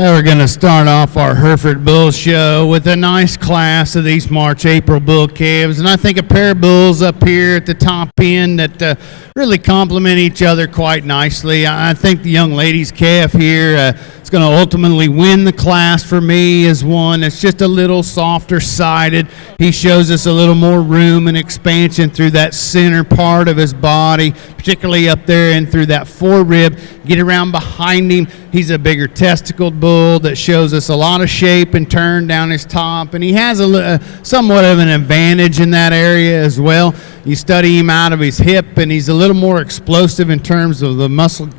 We're going to start off our Hereford Bull Show with a nice class of these March-April bull calves, and I think a pair of bulls up here at the top end that really complement each other quite nicely. I think the young lady's calf here is going to ultimately win the class for me as one that's just a little softer sided. He shows us a little more room and expansion through that center part of his body, particularly up there and through that forerib. Get around behind him. He's a bigger testicled bull that shows us a lot of shape and turn down his top, and he has somewhat of an advantage in that area as well. You study him out of his hip, and he's a little more explosive in terms of the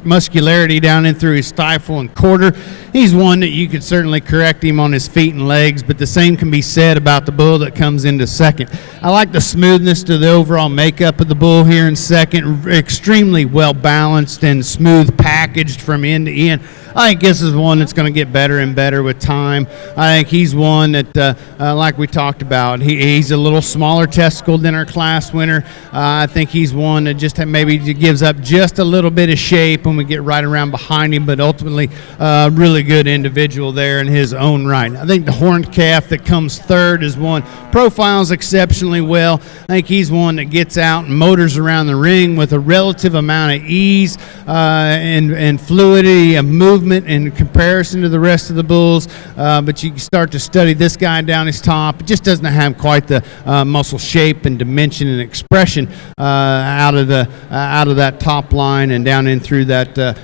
muscularity down in through his stifle and quarter. He's one that you could certainly correct him on his feet and legs, but the same can be said about the bull that comes into second. I like the smoothness to the overall makeup of the bull here in second. Extremely well balanced and smooth packaged from end to end. I think this is one that's going to get better and better with time. I think he's one that, like we talked about, he's a little smaller testicle than our class winner. I think he's one that just maybe gives up just a little bit of shape when we get right around behind him, but ultimately really good individual there in his own right. I think the horned calf that comes third is one profiles exceptionally well. I think he's one that gets out and motors around the ring with a relative amount of ease and fluidity of movement in comparison to the rest of the bulls, but you can start to study this guy down his top. It just doesn't have quite the muscle shape and dimension and expression out of that top line and down in through that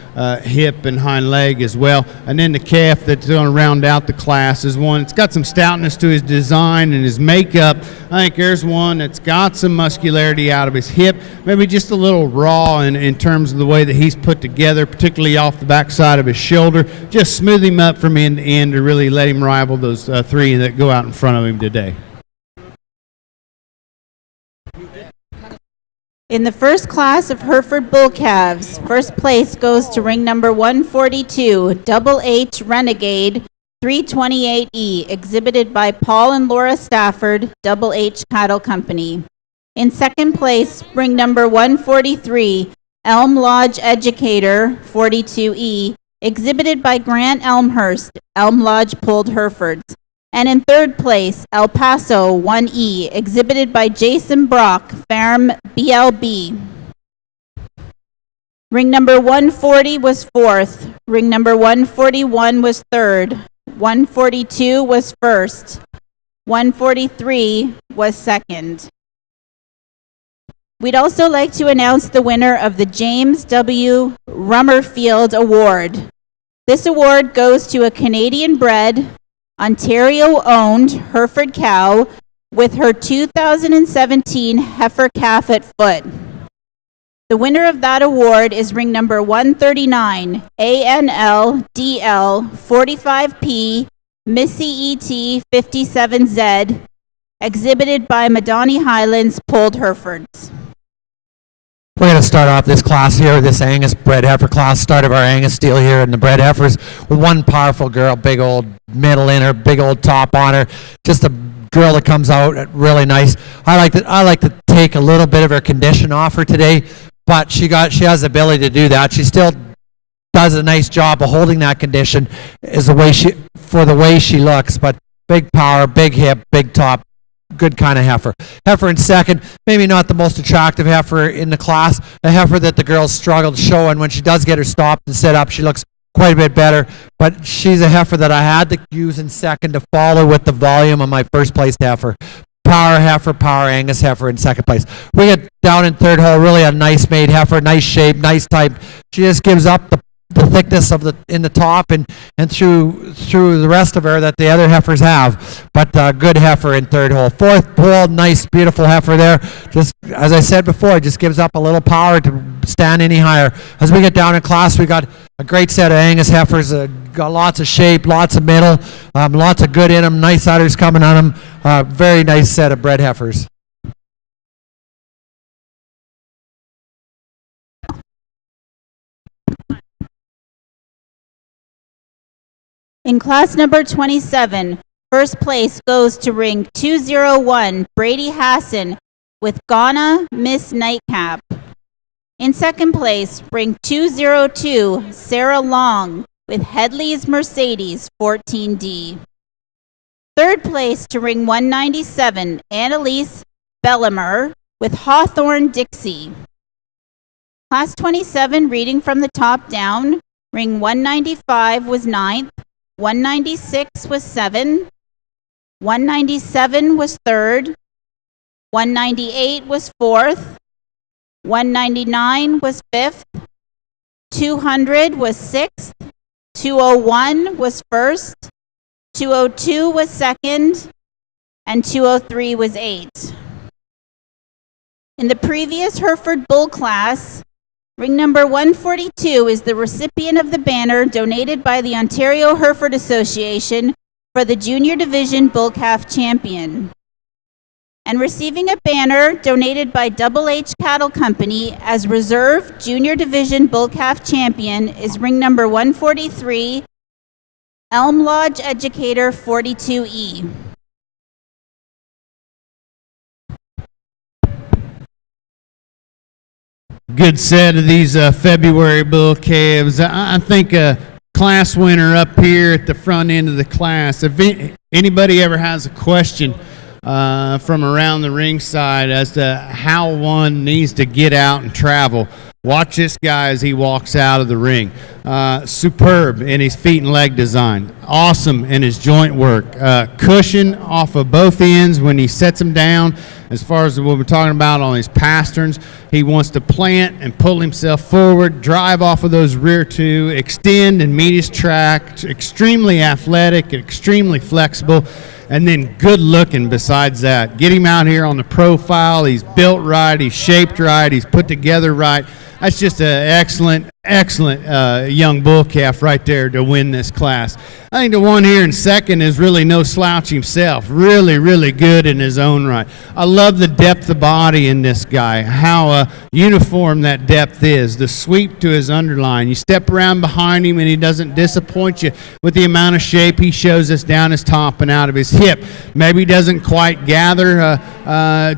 hip and hind leg as well. And then the calf that's going to round out the class is one that's got some stoutness to his design and his makeup. I think there's one that's got some muscularity out of his hip, maybe just a little raw in terms of the way that he's put together, particularly off the backside of his shoulder. Just smooth him up from end to end to really let him rival those three that go out in front of him today. In the first class of Hereford bull calves, first place goes to ring number 142, Double H Renegade 328E, exhibited by Paul and Laura Stafford, Double H Cattle Company. In second place, ring number 143, Elm Lodge Educator 42E, exhibited by Grant Elmhurst, Elm Lodge Pulled Herefords. And in third place, El Paso 1E, exhibited by Jason Brock, Farm BLB. Ring number 140 was fourth. Ring number 141 was third. 142 was first. 143 was second. We'd also like to announce the winner of the James W. Rummerfield Award. This award goes to a Canadian-bred, Ontario-owned Hereford cow with her 2017 heifer calf at foot. The winner of that award is ring number 139, ANLDL 45P Missy ET 57Z, exhibited by Madani Highlands Pulled Herefords. We're going to start off this class here, this Angus bred heifer class, start of our Angus deal here in the bred heifers with one powerful girl, big old middle in her, big old top on her, just a girl that comes out really nice. I like to take a little bit of her condition off her today, but she has the ability to do that. She still does a nice job of holding that condition is the way she looks, but big power, big hip, big top. Good kind of heifer. Heifer in second, maybe not the most attractive heifer in the class, a heifer that the girls struggled to show, and when she does get her stopped and set up, she looks quite a bit better, but she's a heifer that I had to use in second to follow with the volume of my first place heifer. Power heifer, power Angus heifer in second place. We get down in third hole, really a nice made heifer, nice shape, nice type. She just gives up the thickness of in the top and through the rest of her that the other heifers have, but good heifer in third hole. Fourth hole, nice beautiful heifer there, just as I said before, just gives up a little power to stand any higher. As we get down in class, we got a great set of Angus heifers, got lots of shape, lots of middle, lots of good in them, nice udders coming on them, very nice set of bred heifers. In class number 27, first place goes to ring 201, Brady Hassan with Ghana Miss Nightcap. In second place, ring 202, Sarah Long with Headley's Mercedes 14D. Third place to ring 197, Annalise Bellimer with Hawthorne Dixie. Class 27, reading from the top down, ring 195 was 9th, 196 was 7th, 197 was 3rd, 198 was 4th, 199 was 5th, 200 was 6th, 201 was 1st, 202 was 2nd, and 203 was 8th. In the previous Hereford Bull class, ring number 142 is the recipient of the banner donated by the Ontario Hereford Association for the Junior Division Bull Calf Champion. And receiving a banner donated by Double H Cattle Company as Reserve Junior Division Bull Calf Champion is ring number 143, Elm Lodge Educator 42E. Good set of these February bull calves. I think a class winner up here at the front end of the class. If anybody ever has a question from around the ringside as to how one needs to get out and travel, watch this guy as he walks out of the ring. Superb in his feet and leg design. Awesome in his joint work. Cushion off of both ends when he sets them down. As far as what we're talking about on his pasterns, he wants to plant and pull himself forward, drive off of those rear two, extend and meet his track. Extremely athletic, extremely flexible, and then good looking besides that. Get him out here on the profile. He's built right, he's shaped right, he's put together right. That's just an excellent young bull calf right there to win this class. I think the one here in second is really no slouch himself. Really, really good in his own right. I love the depth of body in this guy, how uniform that depth is, the sweep to his underline. You step around behind him and he doesn't disappoint you with the amount of shape he shows us down his top and out of his hip. Maybe he doesn't quite gather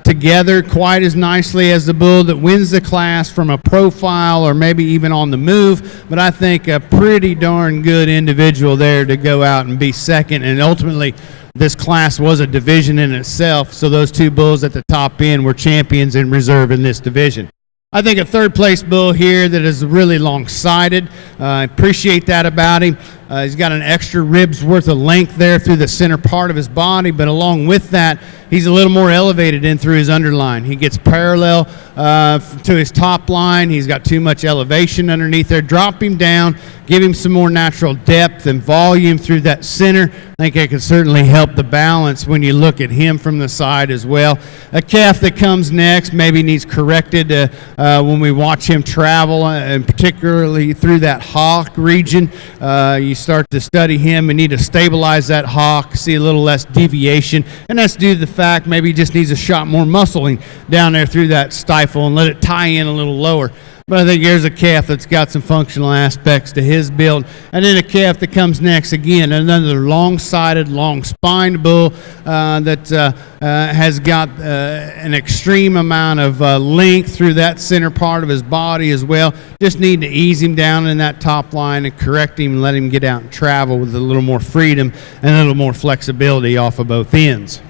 together quite as nicely as the bull that wins the class from a profile or maybe even on the move, but I think a pretty darn good individual there to go out and be second. And ultimately this class was a division in itself, so those two bulls at the top end were champions in reserve in this division. I think a third place bull here that is really long-sided. I appreciate that about him. He's got an extra ribs worth of length there through the center part of his body, but along with that, he's a little more elevated in through his underline. He gets parallel to his top line. He's got too much elevation underneath there. Drop him down, give him some more natural depth and volume through that center. I think it can certainly help the balance when you look at him from the side as well. A calf that comes next maybe needs corrected when we watch him travel, and particularly through that hock region. You start to study him and need to stabilize that hock, see a little less deviation, and that's due to the fact maybe he just needs a shot more muscling down there through that stifle and let it tie in a little lower. But I think here's a calf that's got some functional aspects to his build. And then a calf that comes next, again, another long-sided, long-spined bull that has got an extreme amount of length through that center part of his body as well. Just need to ease him down in that top line and correct him and let him get out and travel with a little more freedom and a little more flexibility off of both ends.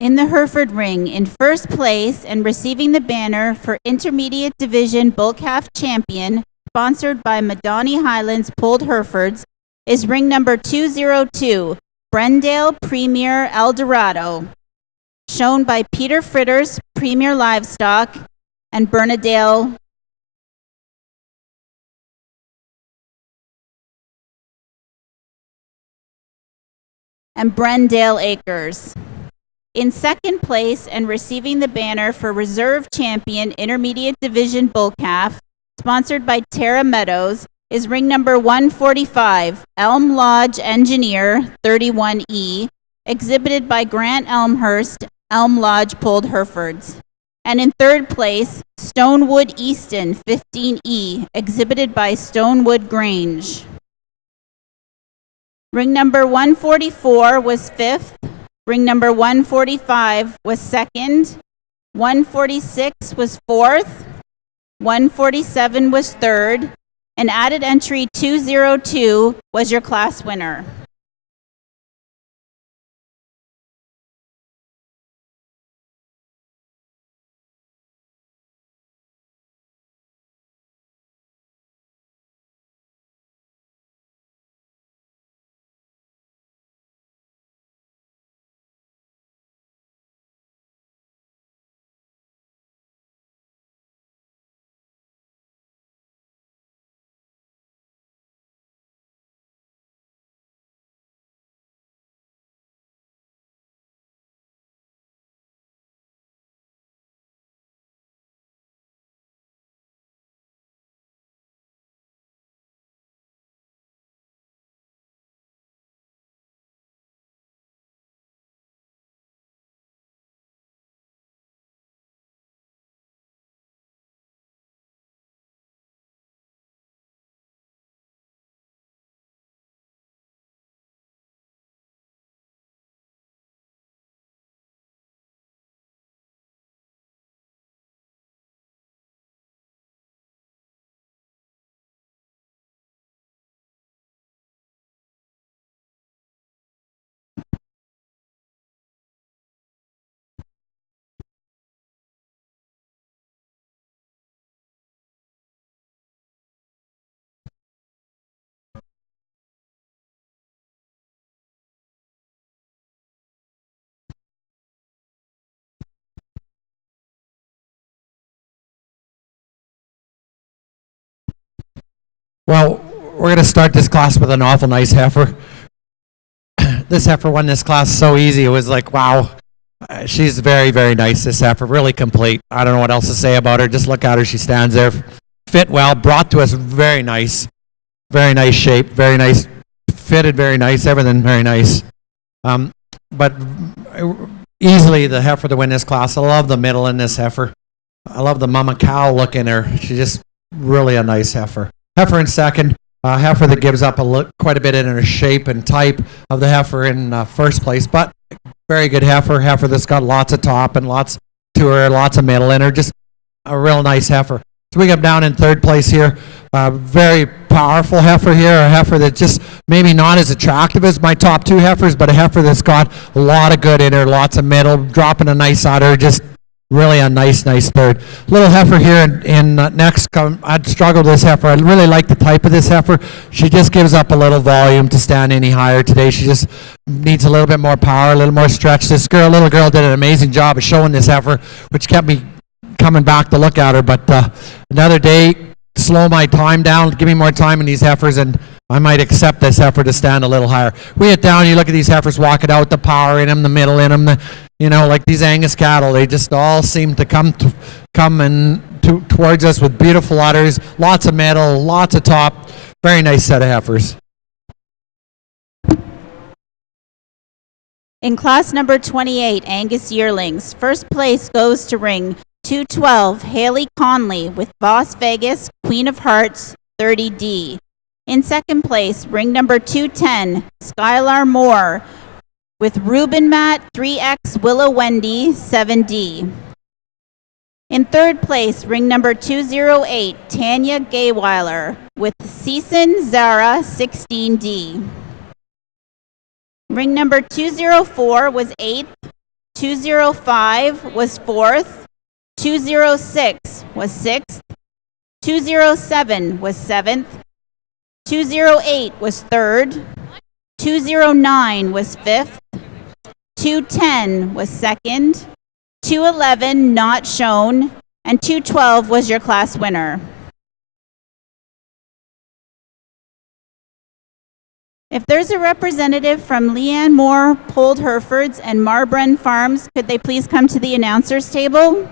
In the Hereford ring, in first place and receiving the banner for Intermediate Division Bull Calf Champion, sponsored by Madani Highlands Pulled Herefords, is ring number 202, Brendale Premier Eldorado, shown by Peter Fritters, Premier Livestock, and Bernadale and Brendale Acres. In second place and receiving the banner for Reserve Champion Intermediate Division Bull Calf, sponsored by Tara Meadows, is ring number 145, Elm Lodge Engineer 31E, exhibited by Grant Elmhurst, Elm Lodge Pulled Herefords. And in third place, Stonewood Easton 15E, exhibited by Stonewood Grange. Ring number 144 was fifth. Ring number 145 was second. 146 was fourth. 147 was third. And added entry 202 was your class winner. Well, we're going to start this class with an awful nice heifer. This heifer won this class so easy. It was like, wow. She's very, very nice, this heifer. Really complete. I don't know what else to say about her. Just look at her. She stands there. Fit well. Brought to us very nice. Very nice shape. Very nice. Fitted very nice. Everything very nice. But easily the heifer to win this class. I love the middle in this heifer. I love the mama cow look in her. She's just really a nice heifer. Heifer in second, heifer that gives up quite a bit in her shape and type of the heifer in first place, but very good heifer that's got lots of top and lots to her, lots of middle in her, just a real nice heifer. So we come down in third place here, very powerful heifer here, a heifer that just maybe not as attractive as my top two heifers, but a heifer that's got a lot of good in her, lots of middle, dropping a nice udder, just really a nice third. Little heifer here in next. I'd struggle with this heifer. I really like the type of this heifer. She just gives up a little volume to stand any higher today. She just needs a little bit more power, a little more stretch. This little girl did an amazing job of showing this heifer, which kept me coming back to look at her. But another day, slow my time down, give me more time in these heifers, and I might accept this heifer to stand a little higher. We get down, you look at these heifers walking out, the power in them, the middle in them, like these Angus cattle, they just all seem to come towards us with beautiful udders, lots of middle, lots of top, very nice set of heifers. In class number 28, Angus Yearlings, first place goes to ring 212, Haley Conley with Voss Vegas, Queen of Hearts, 30D. In second place, ring number 210, Skylar Moore with Ruben Matt, 3X Willow Wendy, 7D. In third place, ring number 208, Tanya Gayweiler with Season Zara, 16D. Ring number 204 was 8th, 205 was 4th, 206 was 6th, 207 was 7th, 208 was 3rd, 209 was 5th, 210 was 2nd, 211 not shown, and 212 was your class winner. If there's a representative from Leanne Moore, Pulled Herefords, and Marbrun Farms, could they please come to the announcers table?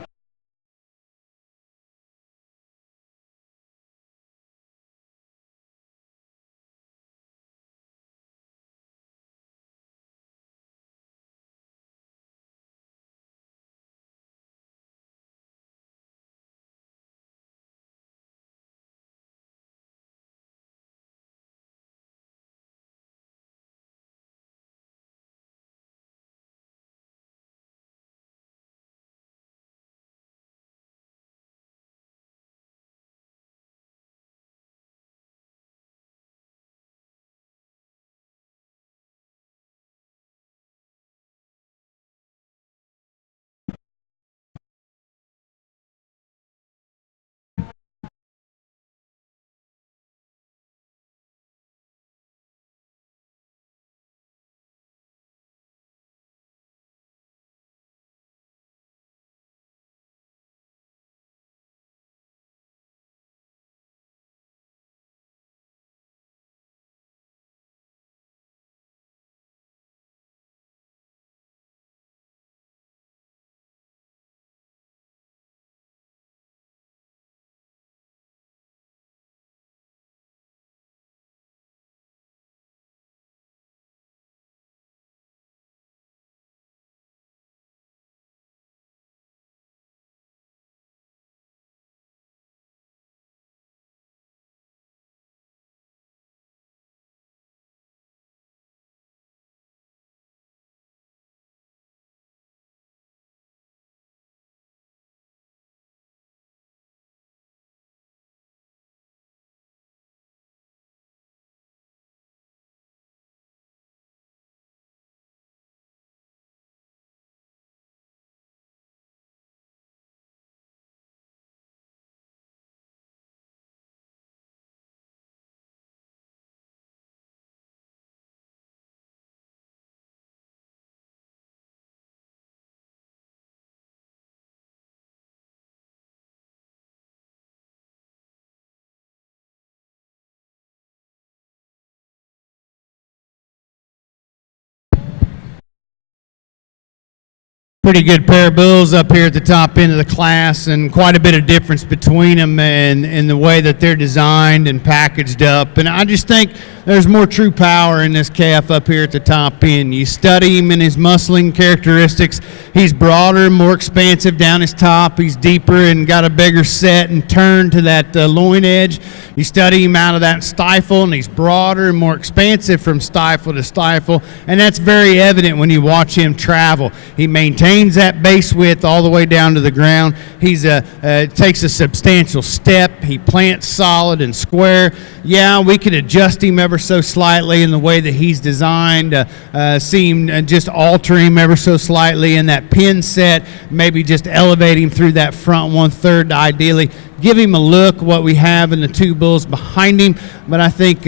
Pretty good pair of bulls up here at the top end of the class, and quite a bit of difference between them and in the way that they're designed and packaged up. And I just think there's more true power in this calf up here at the top end. You study him and his muscling characteristics. He's broader, more expansive down his top. He's deeper and got a bigger set and turn to that loin edge. You study him out of that stifle, and he's broader and more expansive from stifle to stifle, and that's very evident when you watch him travel. He maintains that base width all the way down to the ground. He's takes a substantial step. He plants solid and square. Yeah, we could adjust him ever so slightly in the way that he's designed, see him just alter him ever so slightly in that pin set, maybe just elevate him through that front 1/3 to ideally give him a look what we have in the two bulls behind him. But I think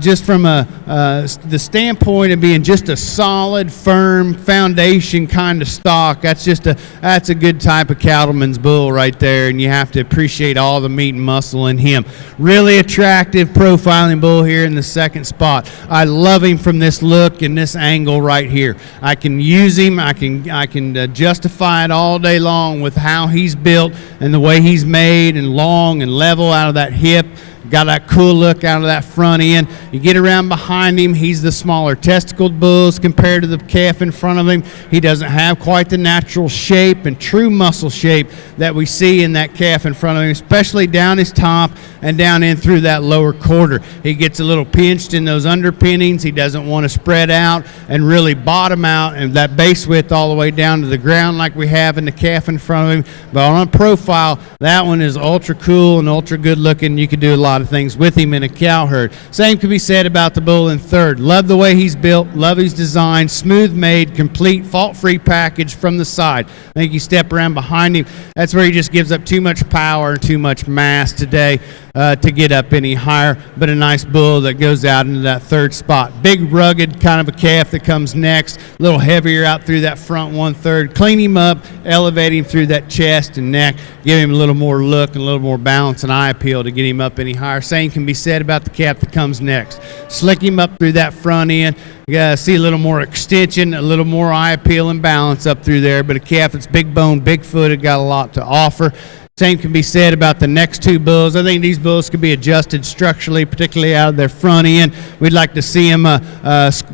just from the standpoint of being just a solid, firm foundation kind of stock, that's a good type of cattleman's bull right there, and you have to appreciate all the meat and muscle in him. Really attractive profiling bull here in the second spot. I love him from this look and this angle right here. I can use him. I can justify it all day long with how he's built and the way he's made and long and level out of that hip. Got that cool look out of that front end. You get around behind him, he's the smaller testicled bulls compared to the calf in front of him. He doesn't have quite the natural shape and true muscle shape that we see in that calf in front of him, especially down his top and down in through that lower quarter. He gets a little pinched in those underpinnings. He doesn't want to spread out and really bottom out and that base width all the way down to the ground like we have in the calf in front of him. But on a profile, that one is ultra cool and ultra good looking. You can do a lot of things with him in a cow herd. Same can be said about the bull in third. Love the way he's built, love his design, smooth made, complete, fault-free package from the side. I think you step around behind him, that's where he just gives up too much power and too much mass today to get up any higher, but a nice bull that goes out into that third spot. Big, rugged kind of a calf that comes next, a little heavier out through that front 1/3. Clean him up, elevate him through that chest and neck, give him a little more look and a little more balance and eye appeal to get him up any higher. Same can be said about the calf that comes next. Slick him up through that front end. You gotta see a little more extension, a little more eye appeal and balance up through there, but a calf that's big boned, big footed, got a lot to offer. Same can be said about the next two bulls. I think these bulls could be adjusted structurally, particularly out of their front end. We'd like to see them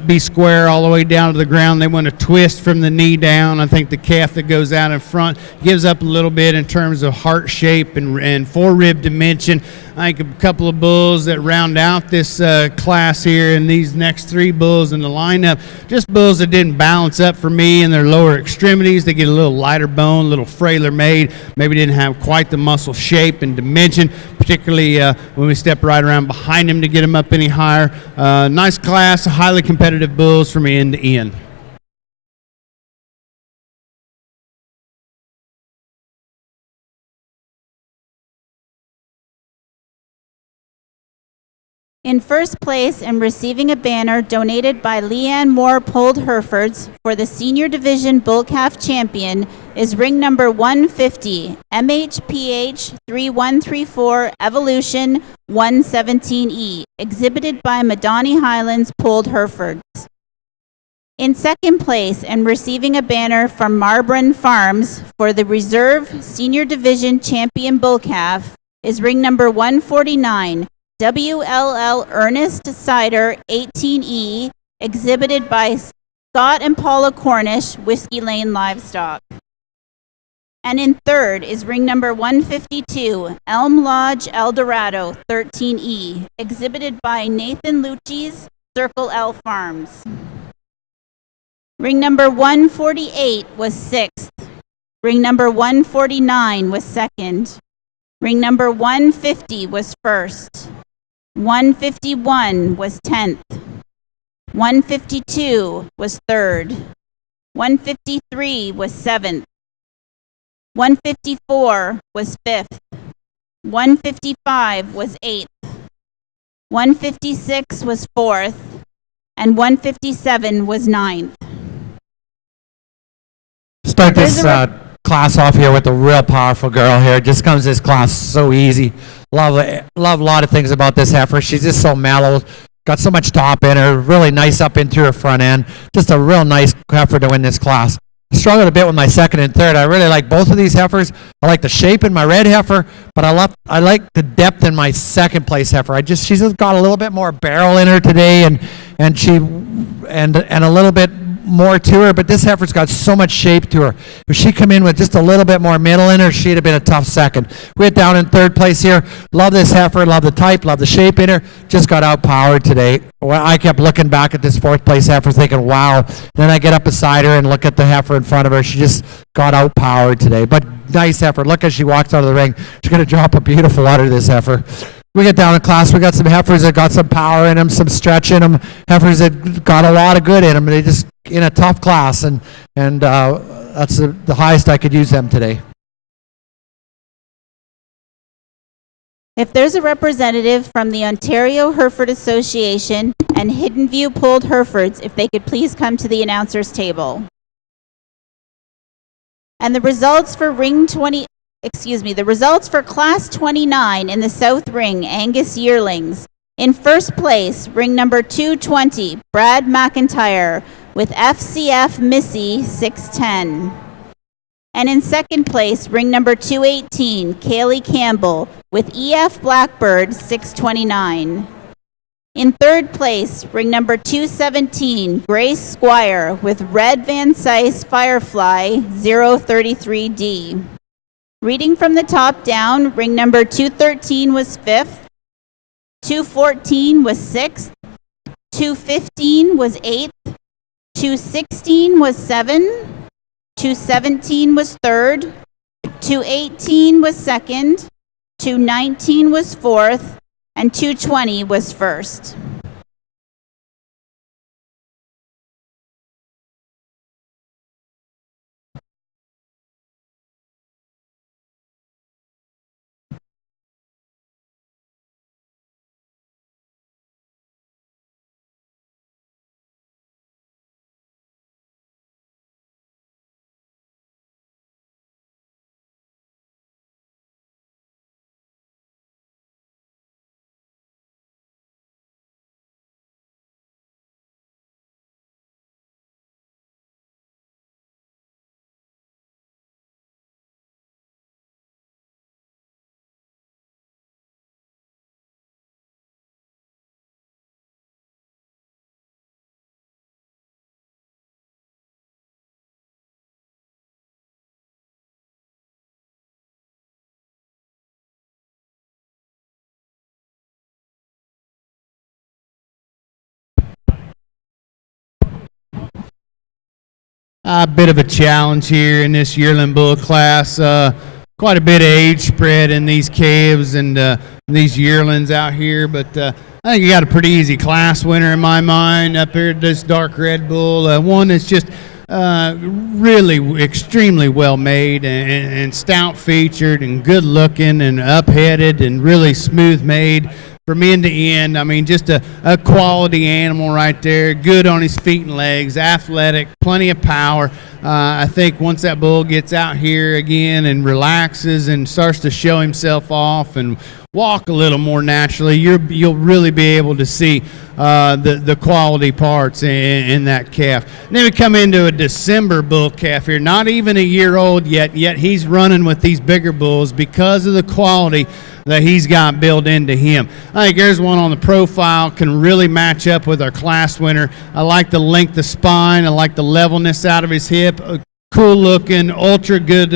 be square all the way down to the ground. They want to twist from the knee down. I think the calf that goes out in front gives up a little bit in terms of heart shape and forerib dimension. I think a couple of bulls that round out this class here and these next three bulls in the lineup, just bulls that didn't balance up for me in their lower extremities. They get a little lighter bone, a little frailer made, maybe didn't have quite the muscle shape and dimension, particularly when we step right around behind them to get them up any higher. Nice class, highly competitive bulls from end to end. In first place and receiving a banner donated by Leanne Moore Polled Herefords for the Senior Division Bull Calf Champion is ring number 150, MHPH 3134 Evolution 117E, exhibited by Madani Highlands Polled Herefords. In second place and receiving a banner from Marbrun Farms for the Reserve Senior Division Champion Bull Calf is ring number 149, WLL Ernest Cider 18E, exhibited by Scott and Paula Cornish, Whiskey Lane Livestock. And in third is ring number 152, Elm Lodge Eldorado 13E, exhibited by Nathan Lucci's Circle L Farms. Ring number 148 was sixth. Ring number 149 was second. Ring number 150 was first. 151 was 10th. 152 was third. 153 was 7th. 154 was 5th. 155 was 8th. 156 was 4th. And 157 was 9th. Start this class off here with a real powerful girl here. Just comes this class so easy. Love a lot of things about this heifer. She's just so mellow. Got so much top in her. Really nice up in through her front end. Just a real nice heifer to win this class. struggled a bit with my second and third. I really like both of these heifers. I like the shape in my red heifer, but I like the depth in my second place heifer. She's just got a little bit more barrel in her today, and a little bit more to her, but this heifer's got so much shape to her. If she come in with just a little bit more middle in her, she'd have been a tough second. We're down in third place here. Love this heifer, love the type, love the shape in her. Just got outpowered today. Well, I kept looking back at this fourth place heifer thinking, wow. Then I get up beside her and look at the heifer in front of her. She just got outpowered today. But nice heifer. Look as she walks out of the ring. She's going to drop a beautiful udder, this heifer. We get down in class, we got some heifers that got some power in them, some stretch in them, heifers that got a lot of good in them. They just in a tough class, and that's the highest I could use them today. If there's a representative from the Ontario Hereford Association and Hidden View Polled Herefords, if they could please come to the announcer's table. And the results for the results for Class 29 in the South Ring, Angus Yearlings. In first place, ring number 220, Brad McIntyre with FCF Missy 610. And in second place, ring number 218, Kaylee Campbell with EF Blackbird 629. In third place, ring number 217, Grace Squire with Red Van Cise Firefly 033D. Reading from the top down, ring number 213 was 5th, 214 was 6th, 215 was 8th, 216 was 7th, 217 was 3rd, 218 was 2nd, 219 was 4th, and 220 was 1st. A bit of a challenge here in this yearling bull class. Quite a bit of age spread in these calves and these yearlings out here, but I think you got a pretty easy class winner in my mind up here. This dark red bull, one that's just really extremely well made and stout featured and good looking and up-headed and really smooth made from end to end. I mean, just a quality animal right there. Good on his feet and legs, athletic, plenty of power. I think once that bull gets out here again and relaxes and starts to show himself off and walk a little more naturally, you'll really be able to see the quality parts in that calf. And then we come into a December bull calf here, not even a year old yet he's running with these bigger bulls because of the quality that he's got built into him. I think there's one on the profile, can really match up with our class winner. I like the length of spine. I like the levelness out of his hip. Cool looking, ultra good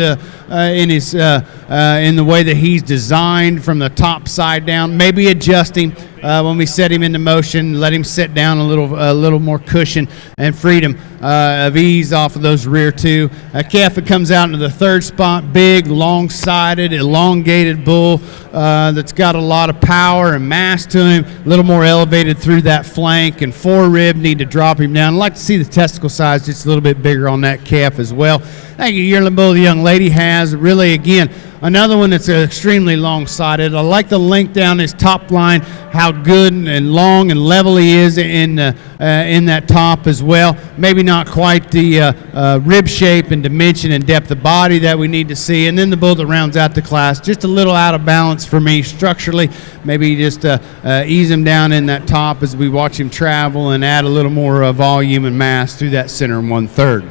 in his in the way that he's designed from the top side down. Maybe adjusting when we set him into motion, let him sit down a little more cushion and freedom of ease off of those rear two. A calf that comes out into the third spot, big, long-sided, elongated bull that's got a lot of power and mass to him, a little more elevated through that flank, and forerib need to drop him down. I'd like to see the testicle size just a little bit bigger on that calf as well. I think a yearling bull the young lady has, really, again, another one that's extremely long-sided. I like the length down his top line, how good and long and level he is in that top as well. Maybe not quite the rib shape and dimension and depth of body that we need to see. And then the bull that rounds out the class, just a little out of balance for me structurally. Maybe just ease him down in that top as we watch him travel and add a little more volume and mass through that center and 1/3.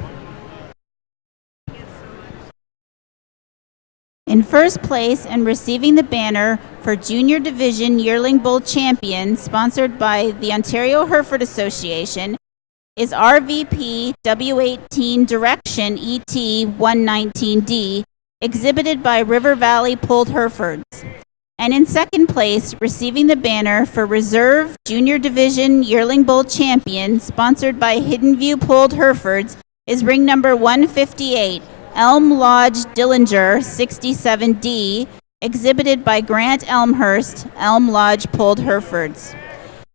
In first place and receiving the banner for Junior Division Yearling Bull Champion, sponsored by the Ontario Hereford Association, is RVP W18 Direction ET 119D, exhibited by River Valley Pulled Herefords. And in second place, receiving the banner for Reserve Junior Division Yearling Bull Champion, sponsored by Hidden View Pulled Herefords, is ring number 158, Elm Lodge Dillinger 67D, exhibited by Grant Elmhurst, Elm Lodge Pulled Herefords.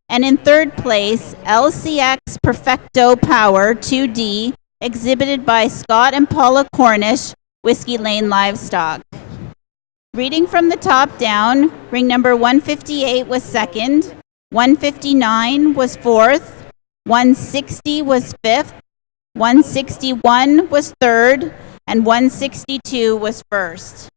And in third place, LCX Perfecto Power 2D, exhibited by Scott and Paula Cornish, Whiskey Lane Livestock. Reading from the top down, ring number 158 was second, 159 was fourth, 160 was fifth, 161 was third, and 162 was first.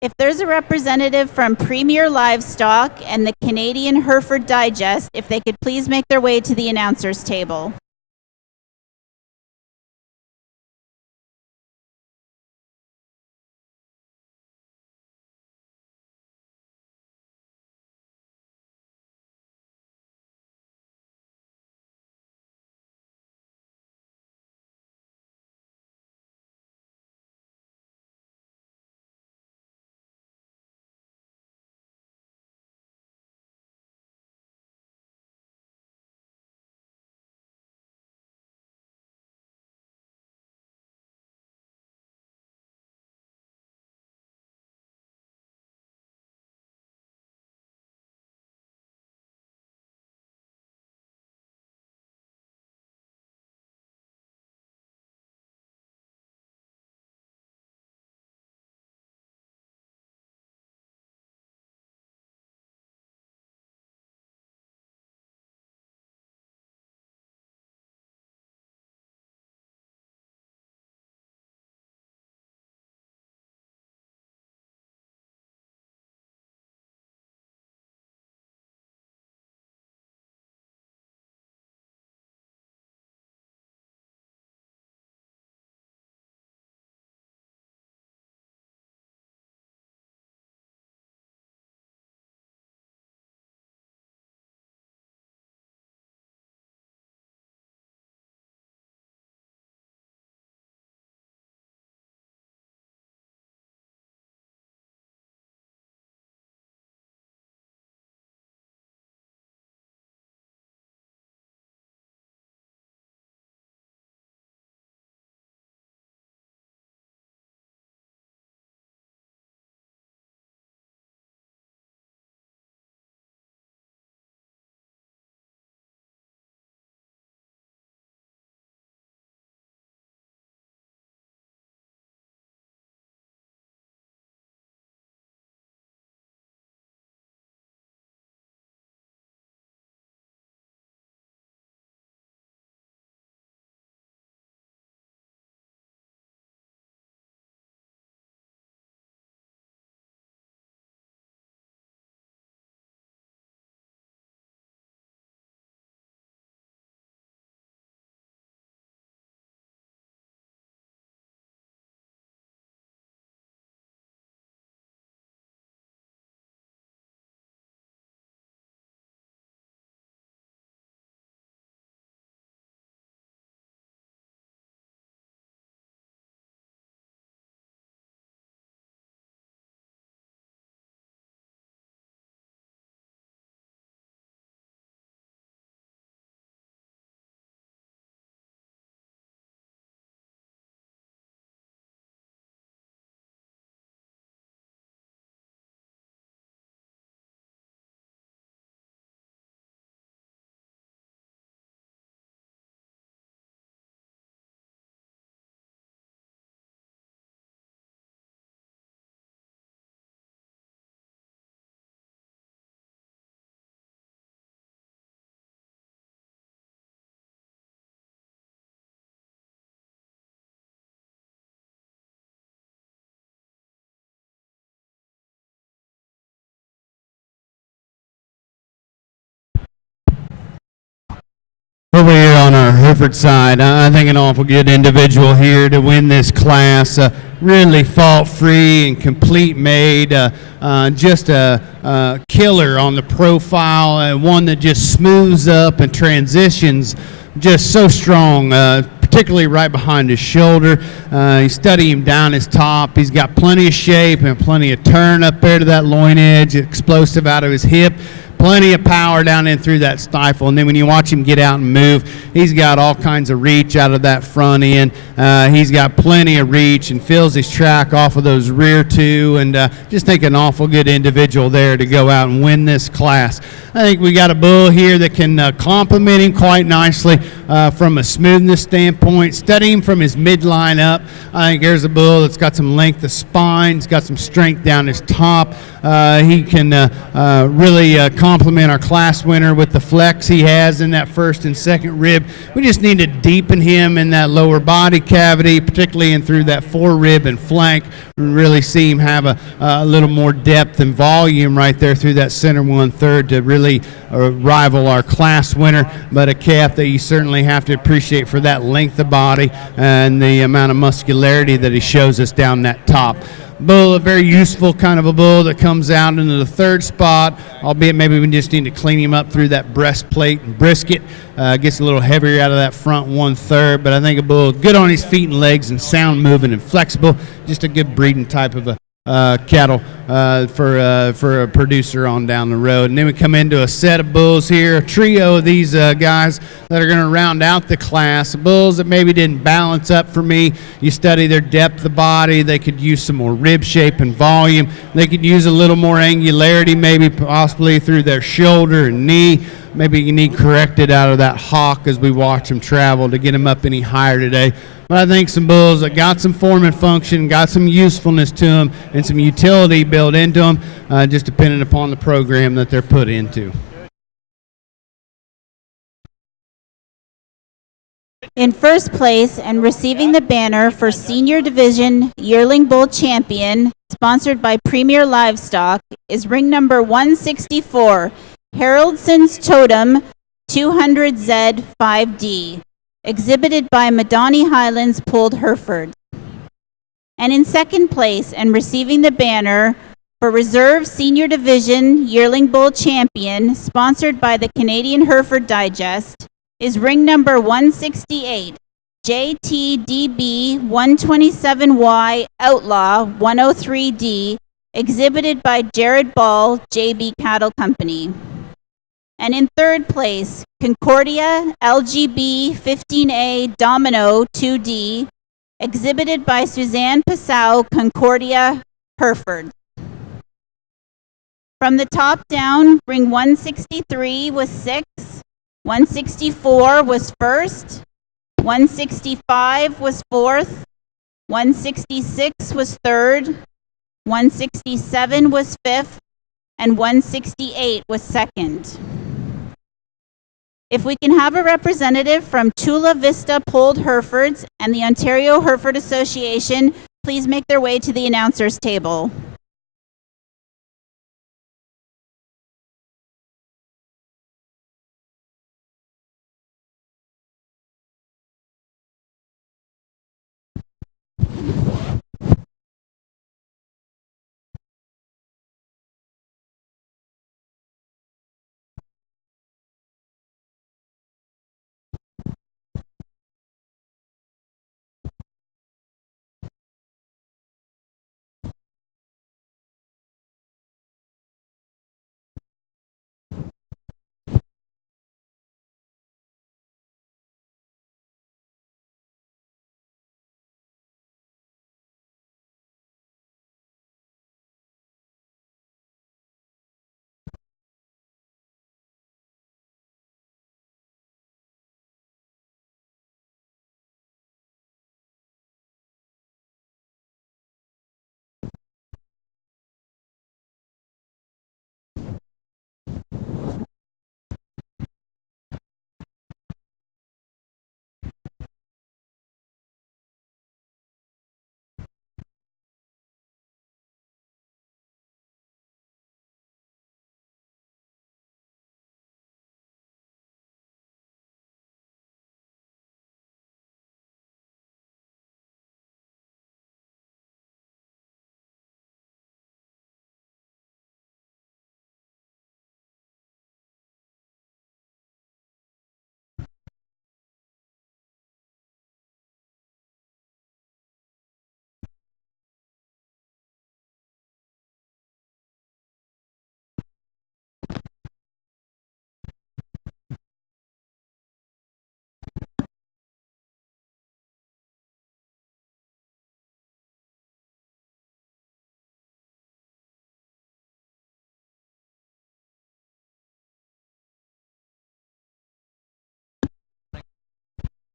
If there's a representative from Premier Livestock and the Canadian Hereford Digest, if they could please make their way to the announcer's table. Over here on our Hereford side, I think an awful good individual here to win this class. really fault-free and complete made. Just a killer on the profile, and one that just smooths up and transitions just so strong, particularly right behind his shoulder. You study him down his top. He's got plenty of shape and plenty of turn up there to that loin edge, explosive out of his hip. Plenty of power down in through that stifle, and then when you watch him get out and move, he's got all kinds of reach out of that front end. He's got plenty of reach and fills his track off of those rear two, and just think an awful good individual there to go out and win this class. I think we got a bull here that can complement him quite nicely from a smoothness standpoint. Study him from his midline up. I think there's a bull that's got some length of spine. He's got some strength down his top. He can really complement our class winner with the flex he has in that first and second rib. We just need to deepen him in that lower body cavity, particularly in through that fore rib and flank, and really see him have a little more depth and volume right there through that center 1/3 to really rival our class winner, but a calf that you certainly have to appreciate for that length of body and the amount of muscularity that he shows us down that top. Bull, a very useful kind of a bull that comes out into the third spot, albeit maybe we just need to clean him up through that breastplate and brisket. Gets a little heavier out of that front 1/3, but I think a bull good on his feet and legs and sound moving and flexible. Just a good breeding type of a cattle for a producer on down the road. And then we come into a set of bulls here, a trio of these guys that are going to round out the class. Bulls that maybe didn't balance up for me. You study their depth of body. They could use some more rib shape and volume. They could use a little more angularity, maybe possibly through their shoulder and knee. Maybe you need corrected out of that hock as we watch them travel to get them up any higher today. But I think some bulls that got some form and function, got some usefulness to them, and some utility built into them, just depending upon the program that they're put into. In first place and receiving the banner for Senior Division Yearling Bull Champion, sponsored by Premier Livestock, is ring number 164, Haraldson's Totem 200Z 5D, exhibited by Madani Highlands Pulled Hereford. And in second place and receiving the banner for Reserve Senior Division Yearling Bull Champion, sponsored by the Canadian Hereford Digest, is ring number 168, JTDB 127Y Outlaw 103D, exhibited by Jared Ball, JB Cattle Company. And in third place, Concordia LGB 15A Domino 2D, exhibited by Suzanne Passau, Concordia, Hereford. From the top down, ring 163 was 6th, 164 was 1st, 165 was 4th, 166 was 3rd, 167 was 5th, and 168 was 2nd. If we can have a representative from Chula Vista Pulled Herefords and the Ontario Hereford Association, please make their way to the announcers table.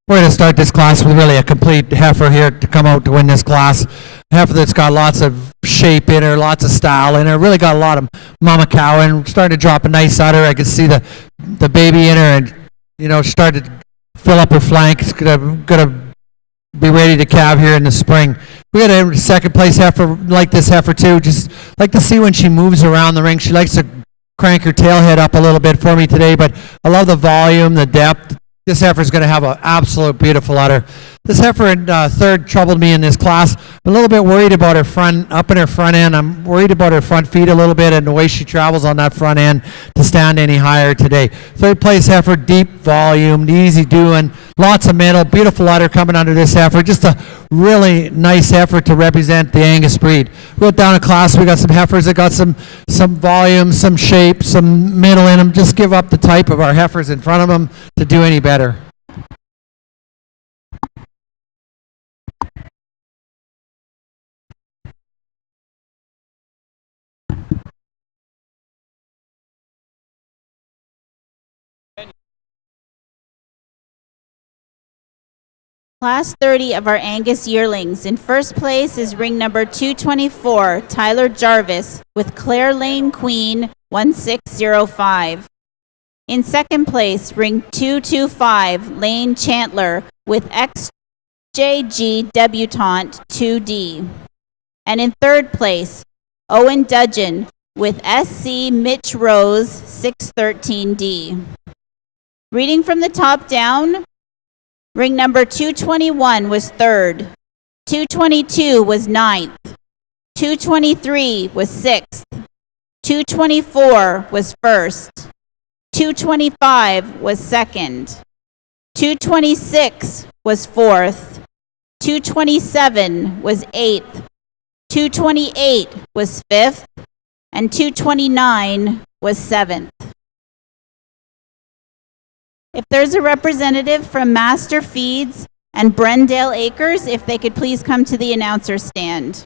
We're going to start this class with really a complete heifer here to come out to win this class. Heifer that's got lots of shape in her, lots of style in her, really got a lot of mama cow and starting to drop a nice udder. I can see the baby in her and, you know, started to fill up her flank. It's gonna be ready to calve here in the spring. We got a second place heifer like this heifer too. Just like to see when she moves around the ring. She likes to crank her tail head up a little bit for me today, but I love the volume, the depth. This heifer is going to have an absolute beautiful udder. This heifer in third troubled me in this class. I'm a little bit worried about her front, up in her front end. I'm worried about her front feet a little bit and the way she travels on that front end to stand any higher today. Third place heifer, deep volume, easy doing, lots of middle, beautiful udder coming under this heifer. Just a really nice heifer to represent the Angus breed. Wrote down a class, we got some heifers that got some volume, some shape, some middle in them. Just give up the type of our heifers in front of them to do any better. Class 30 of our Angus yearlings. In first place is ring number 224, Tyler Jarvis, with Claire Lane Queen, 1605. In second place, ring 225, Lane Chandler, with XJG Debutante, 2D. And in third place, Owen Dudgeon, with SC Mitch Rose, 613D. Reading from the top down, ring number 221 was third, 222 was ninth, 223 was sixth, 224 was first, 225 was second, 226 was fourth, 227 was eighth, 228 was fifth, and 229 was seventh. If there's a representative from Master Feeds and Brendale Acres, if they could please come to the announcer stand.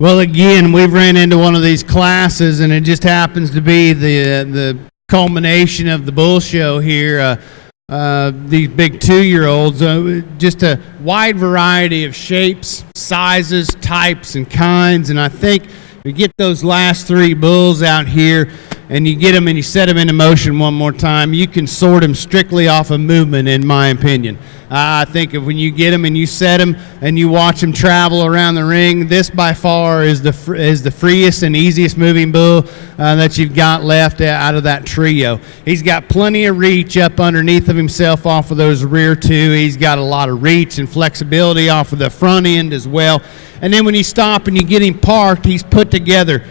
Well, again, we've ran into one of these classes, and it just happens to be the culmination of the bull show here. These big 2-year-olds, just a wide variety of shapes, sizes, types, and kinds. And I think we get those last 3 bulls out here, and you get them and you set them into motion one more time, you can sort them strictly off of movement, in my opinion. I think when you get them and you set them and you watch them travel around the ring, this by far is the freest and easiest moving bull that you've got left out of that trio. He's got plenty of reach up underneath of himself off of those rear 2. He's got a lot of reach and flexibility off of the front end as well. And then when you stop and you get him parked, he's put together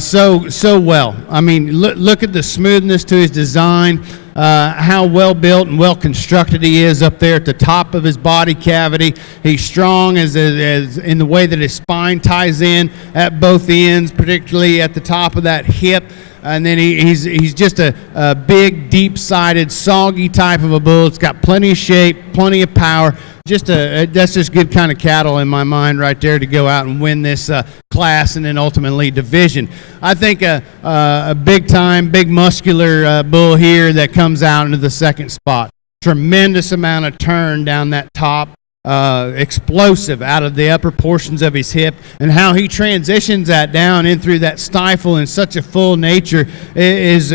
so well. I mean, look at the smoothness to his design, how well built and well constructed he is up there at the top of his body cavity. He's strong as in the way that his spine ties in at both ends, particularly at the top of that hip. And then he's just a big, deep-sided, soggy type of a bull. It's got plenty of shape, plenty of power. That's just good kind of cattle in my mind right there to go out and win this class and then ultimately division. I think a big-time, big muscular bull here that comes out into the second spot. Tremendous amount of turn down that top. Explosive out of the upper portions of his hip, and how he transitions that down in through that stifle in such a full nature is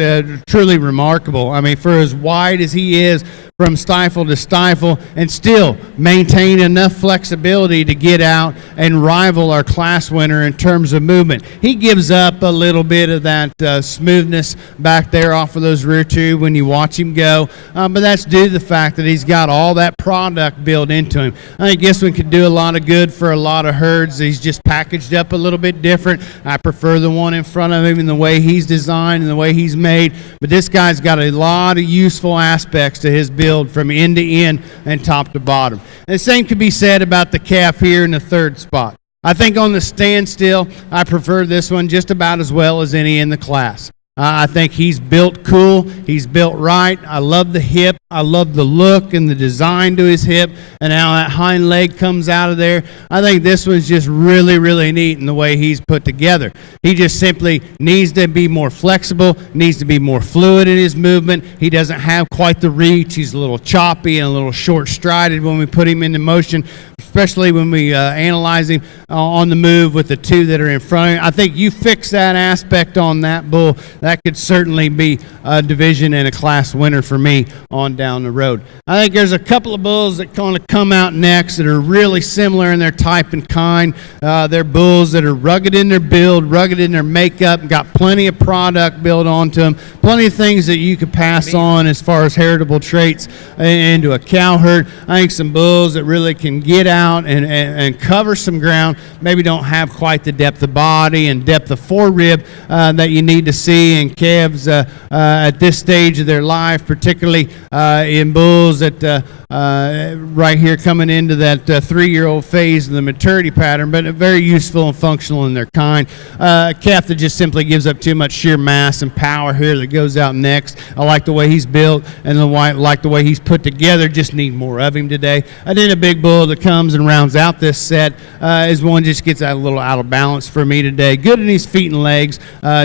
truly remarkable. I mean, for as wide as he is from stifle to stifle, and still maintain enough flexibility to get out and rival our class winner in terms of movement. He gives up a little bit of that smoothness back there off of those rear 2 when you watch him go, but that's due to the fact that he's got all that product built into him. I think this one could do a lot of good for a lot of herds. He's just packaged up a little bit different. I prefer the one in front of him and the way he's designed and the way he's made, but this guy's got a lot of useful aspects to his build from end to end and top to bottom. And the same could be said about the calf here in the third spot. I think on the standstill, I prefer this one just about as well as any in the class. I think he's built cool. He's built right. I love the hip. I love the look and the design to his hip and how that hind leg comes out of there. I think this one's just really, really neat in the way he's put together. He just simply needs to be more flexible, needs to be more fluid in his movement. He doesn't have quite the reach. He's a little choppy and a little short-strided when we put him into motion, especially when we analyze him on the move with the 2 that are in front of him. I think you fix that aspect on that bull, that could certainly be a division and a class winner for me on down the road. I think there's a couple of bulls that kind of come out next that are really similar in their type and kind. They're bulls that are rugged in their build, rugged in their makeup, got plenty of product built onto them, plenty of things that you could pass on as far as heritable traits into a cow herd. I think some bulls that really can get out and cover some ground, maybe don't have quite the depth of body and depth of forerib that you need to see in calves at this stage of their life, particularly in bulls that right here coming into that 3-year-old phase of the maturity pattern, but very useful and functional in their kind. A calf that just simply gives up too much sheer mass and power here that goes out next. I like the way he's built and like the way he's put together. Just need more of him today. And then a big bull that comes and rounds out this set is one just gets a little out of balance for me today. Good in his feet and legs.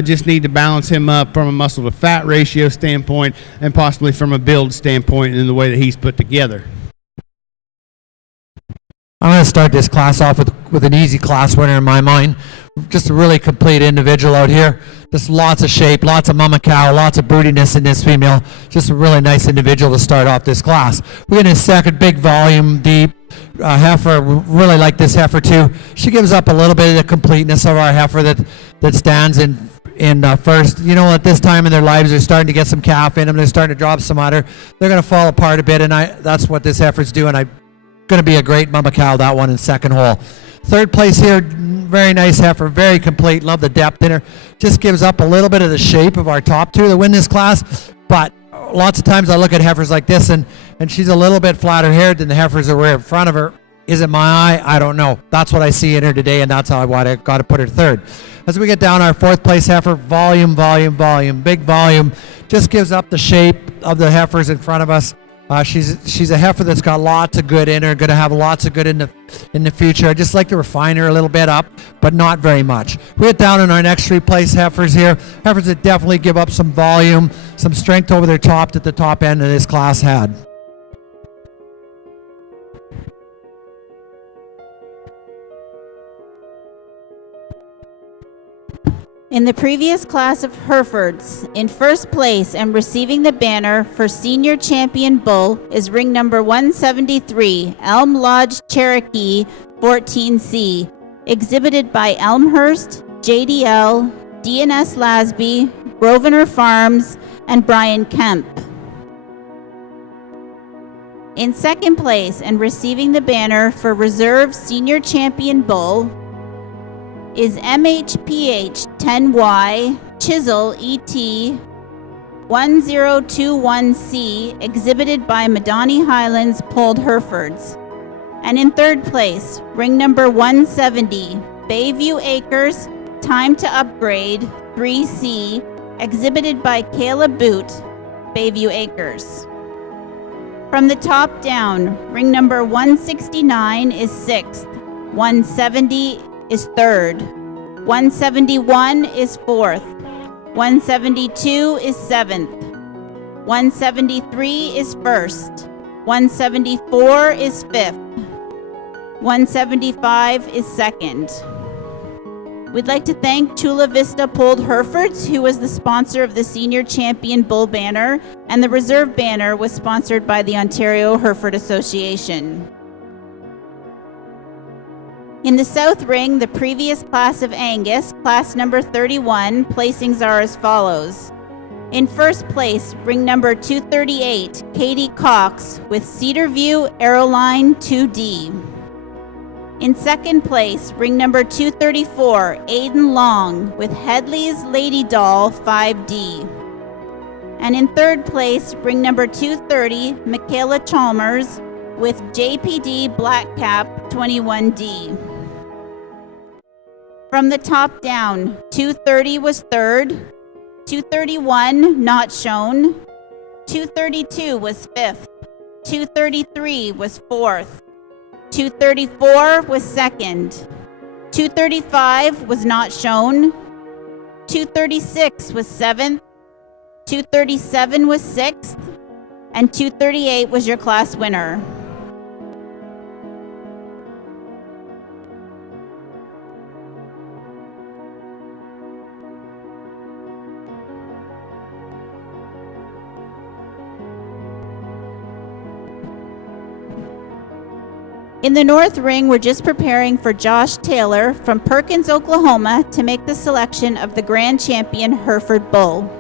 Just need to balance him up from a muscle to fat ratio standpoint and possibly from a build standpoint in the way that he's put together. I'm going to start this class off with an easy class winner in my mind. Just a really complete individual out here. Just lots of shape, lots of mama cow, lots of broodiness in this female. Just a really nice individual to start off this class. We're in a second big volume, deep heifer. Really like this heifer too. She gives up a little bit of the completeness of our heifer that stands in first. You know, at this time in their lives, they're starting to get some calf in them. They're starting to drop some udder. They're going to fall apart a bit, and that's what this heifer's doing. Going to be a great mama cow, that one in second hole. Third place here, very nice heifer, very complete. Love the depth in her. Just gives up a little bit of the shape of our top 2 that win this class. But lots of times I look at heifers like this, and she's a little bit flatter haired than the heifers that were in front of her. Is it my eye? I don't know. That's what I see in her today, and that's how I got to put her third. As we get down, our fourth place heifer, volume, big volume. Just gives up the shape of the heifers in front of us. She's a heifer that's got lots of good in her, going to have lots of good in the future. I just like to refine her a little bit up, but not very much. We get down in our next 3 place heifers here. Heifers that definitely give up some volume, some strength over their top that the top end of this class had. In the previous class of Herefords, in first place and receiving the banner for Senior Champion Bull is ring number 173, Elm Lodge Cherokee 14C, exhibited by Elmhurst, JDL, DNS Lasby, Grosvenor Farms, and Brian Kemp. In second place and receiving the banner for Reserve Senior Champion Bull is MHPH 10Y Chisel ET 1021C, exhibited by Madani Highlands Polled Herefords. And in third place, ring number 170, Bayview Acres Time to Upgrade 3C, exhibited by Kayla Boot, Bayview Acres. From the top down, ring number 169 is 6th, 170 is 3rd, 171 is 4th, 172 is 7th, 173 is 1st, 174 is 5th, 175 is 2nd. We'd like to thank Chula Vista Polled Herefords, who was the sponsor of the Senior Champion Bull banner, and the Reserve banner was sponsored by the Ontario Hereford Association. In the South Ring, the previous class of Angus, class number 31, placings are as follows. In first place, ring number 238, Katie Cox with Cedarview Aeroline 2D. In second place, ring number 234, Aiden Long with Headley's Lady Doll 5D. And in third place, ring number 230, Michaela Chalmers with JPD Blackcap 21D. From the top down, 230 was 3rd, 231 not shown, 232 was 5th, 233 was 4th, 234 was 2nd, 235 was not shown, 236 was 7th, 237 was 6th, and 238 was your class winner. In the North Ring, we're just preparing for Josh Taylor from Perkins, Oklahoma, to make the selection of the Grand Champion Hereford Bull.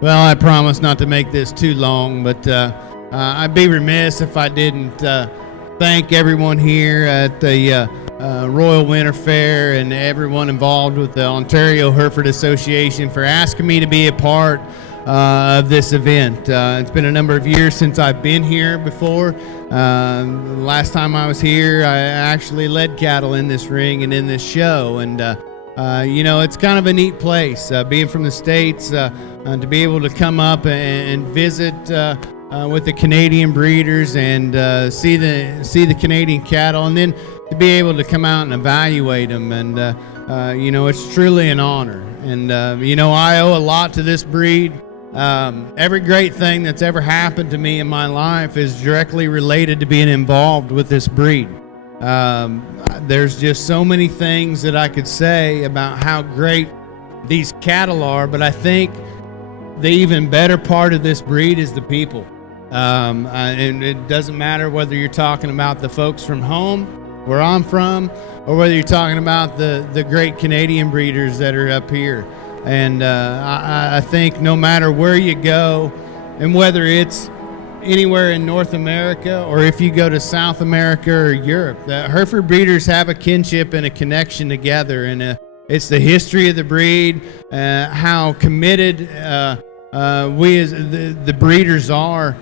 Well, I promise not to make this too long, but I'd be remiss if I didn't thank everyone here at the Royal Winter Fair and everyone involved with the Ontario Hereford Association for asking me to be a part of this event. It's been a number of years since I've been here before. Last time I was here, I actually led cattle in this ring and in this show, and it's kind of a neat place. Being from the States, to be able to come up and visit with the Canadian breeders and see the Canadian cattle, and then to be able to come out and evaluate them, and it's truly an honor. And I owe a lot to this breed. Every great thing that's ever happened to me in my life is directly related to being involved with this breed. There's just so many things that I could say about how great these cattle are, but I think the even better part of this breed is the people. And it doesn't matter whether you're talking about the folks from home, where I'm from, or whether you're talking about the great Canadian breeders that are up here. And I think no matter where you go, and whether it's anywhere in North America or if you go to South America or Europe, the Hereford breeders have a kinship and a connection together. And it's the history of the breed, how committed we as the breeders are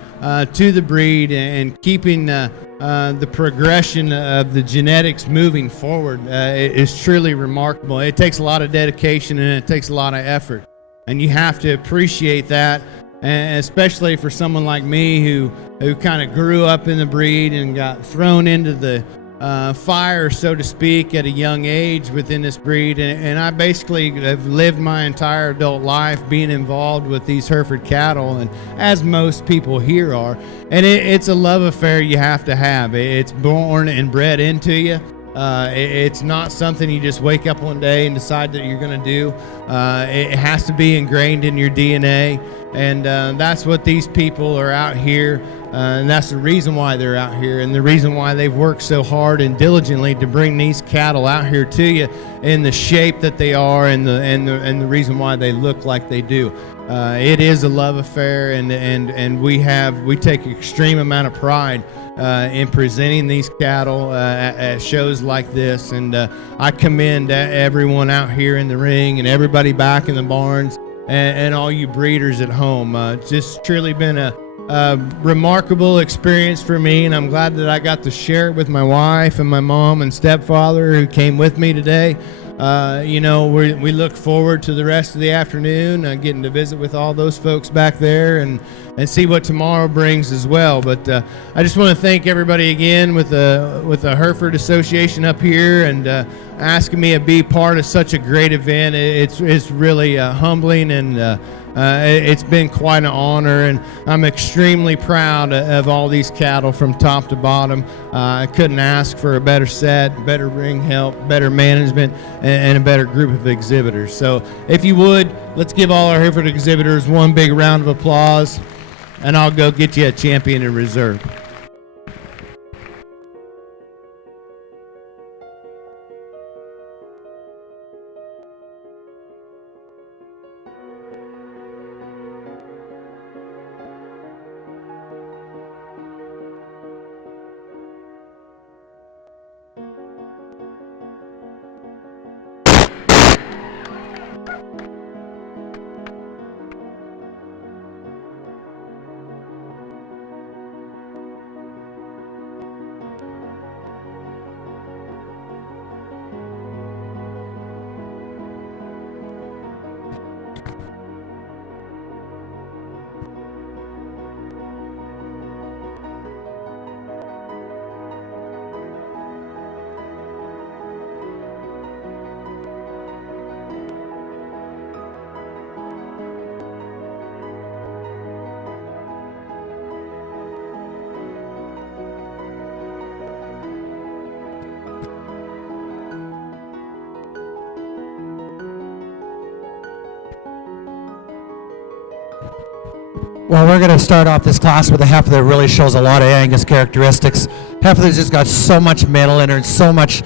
to the breed, and keeping the progression of the genetics moving forward is truly remarkable. It takes a lot of dedication and it takes a lot of effort, and you have to appreciate that, and especially for someone like me who kind of grew up in the breed and got thrown into the fire, so to speak, at a young age within this breed, and I basically have lived my entire adult life being involved with these Hereford cattle, and as most people here are, and it's a love affair you have to have. It's born and bred into you. It's not something you just wake up one day and decide that you're going to do. It has to be ingrained in your DNA, and that's what these people are out here. And that's the reason why they're out here, and the reason why they've worked so hard and diligently to bring these cattle out here to you in the shape that they are, and the reason why they look like they do. It is a love affair, and we take extreme amount of pride in presenting these cattle at shows like this. And I commend everyone out here in the ring and everybody back in the barns, and all you breeders at home. It's just truly been a remarkable experience for me, and I'm glad that I got to share it with my wife and my mom and stepfather who came with me today. We look forward to the rest of the afternoon, getting to visit with all those folks back there and see what tomorrow brings as well. But I just want to thank everybody again with the Hereford Association up here, and asking me to be part of such a great event. It's really humbling, and it's been quite an honor, and I'm extremely proud of all these cattle from top to bottom. I couldn't ask for a better set, better ring help, better management, and a better group of exhibitors. So if you would, let's give all our Hereford exhibitors one big round of applause, and I'll go get you a champion in reserve. Well, we're going to start off this class with a heifer that really shows a lot of Angus characteristics. Heifer that's just got so much metal in her, and so much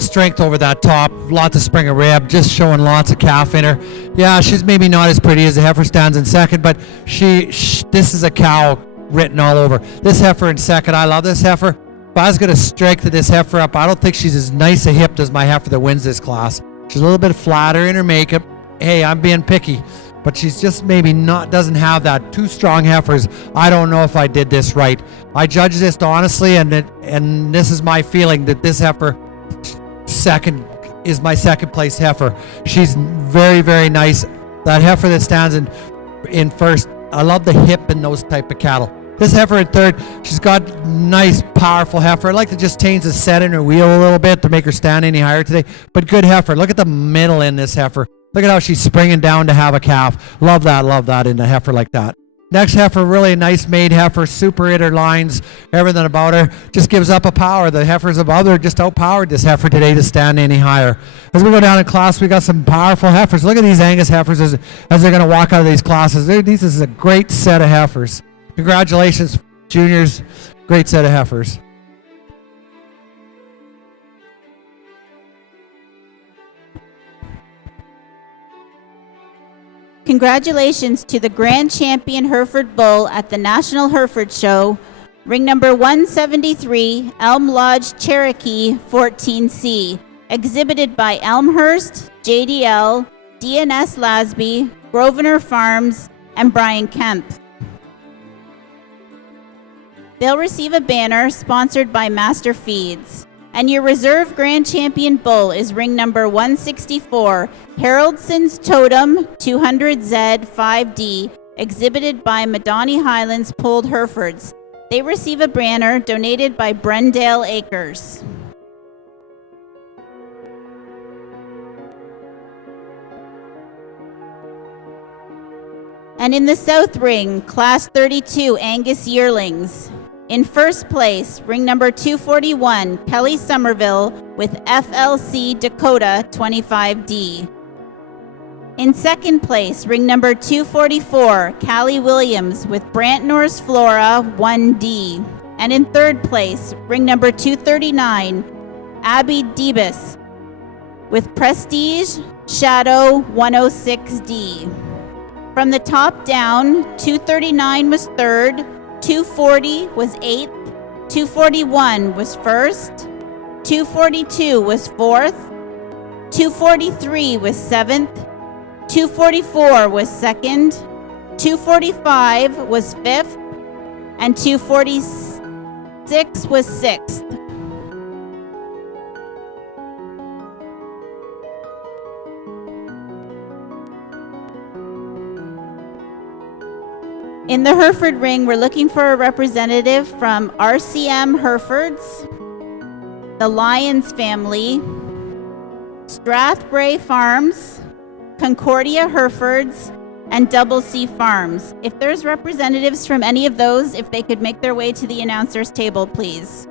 strength over that top, lots of spring of rib, just showing lots of calf in her. Yeah, she's maybe not as pretty as the heifer stands in second, but this is a cow written all over. This heifer in second, I love this heifer. If I was going to strengthen this heifer up, I don't think she's as nice a hipped as my heifer that wins this class. She's a little bit flatter in her makeup. Hey, I'm being picky, but she's just maybe doesn't have that. Two strong heifers. I don't know if I did this right. I judge this honestly, and this is my feeling that this heifer second is my second place heifer. She's very, very nice. That heifer that stands in first, I love the hip in those type of cattle. This heifer in third, she's got nice, powerful heifer. I'd like to just change the set in her wheel a little bit to make her stand any higher today, but good heifer. Look at the middle in this heifer. Look at how she's springing down to have a calf. Love that in a heifer like that. Next heifer, really a nice made heifer, super inner lines, everything about her. Just gives up a power. The heifers above her just outpowered this heifer today to stand any higher. As we go down in class, we got some powerful heifers. Look at these Angus heifers as they're going to walk out of these classes. This is a great set of heifers. Congratulations, juniors. Great set of heifers. Congratulations to the grand champion Hereford Bull at the National Hereford Show, ring number 173, Elm Lodge Cherokee 14C, exhibited by Elmhurst, JDL, DNS Lasby, Grosvenor Farms, and Brian Kemp. They'll receive a banner sponsored by Master Feeds. And your reserve grand champion bull is ring number 164, Haraldson's Totem 200Z 5D, exhibited by Madani Highlands Polled Herefords. They receive a banner donated by Brendale Acres. And in the South Ring, Class 32 Angus Yearlings. In first place, ring number 241, Kelly Somerville with FLC Dakota 25D. In second place, ring number 244, Callie Williams with Brantnor's Flora 1D. And in third place, ring number 239, Abby Debus with Prestige Shadow 106D. From the top down, 239 was third, 240 was 8th, 241 was 1st, 242 was 4th, 243 was 7th, 244 was 2nd, 245 was 5th, and 246 was 6th. In the Hereford ring, we're looking for a representative from RCM Herefords, the Lyons family, Strathbray Farms, Concordia Herefords, and Double C Farms. If there's representatives from any of those, if they could make their way to the announcer's table, please.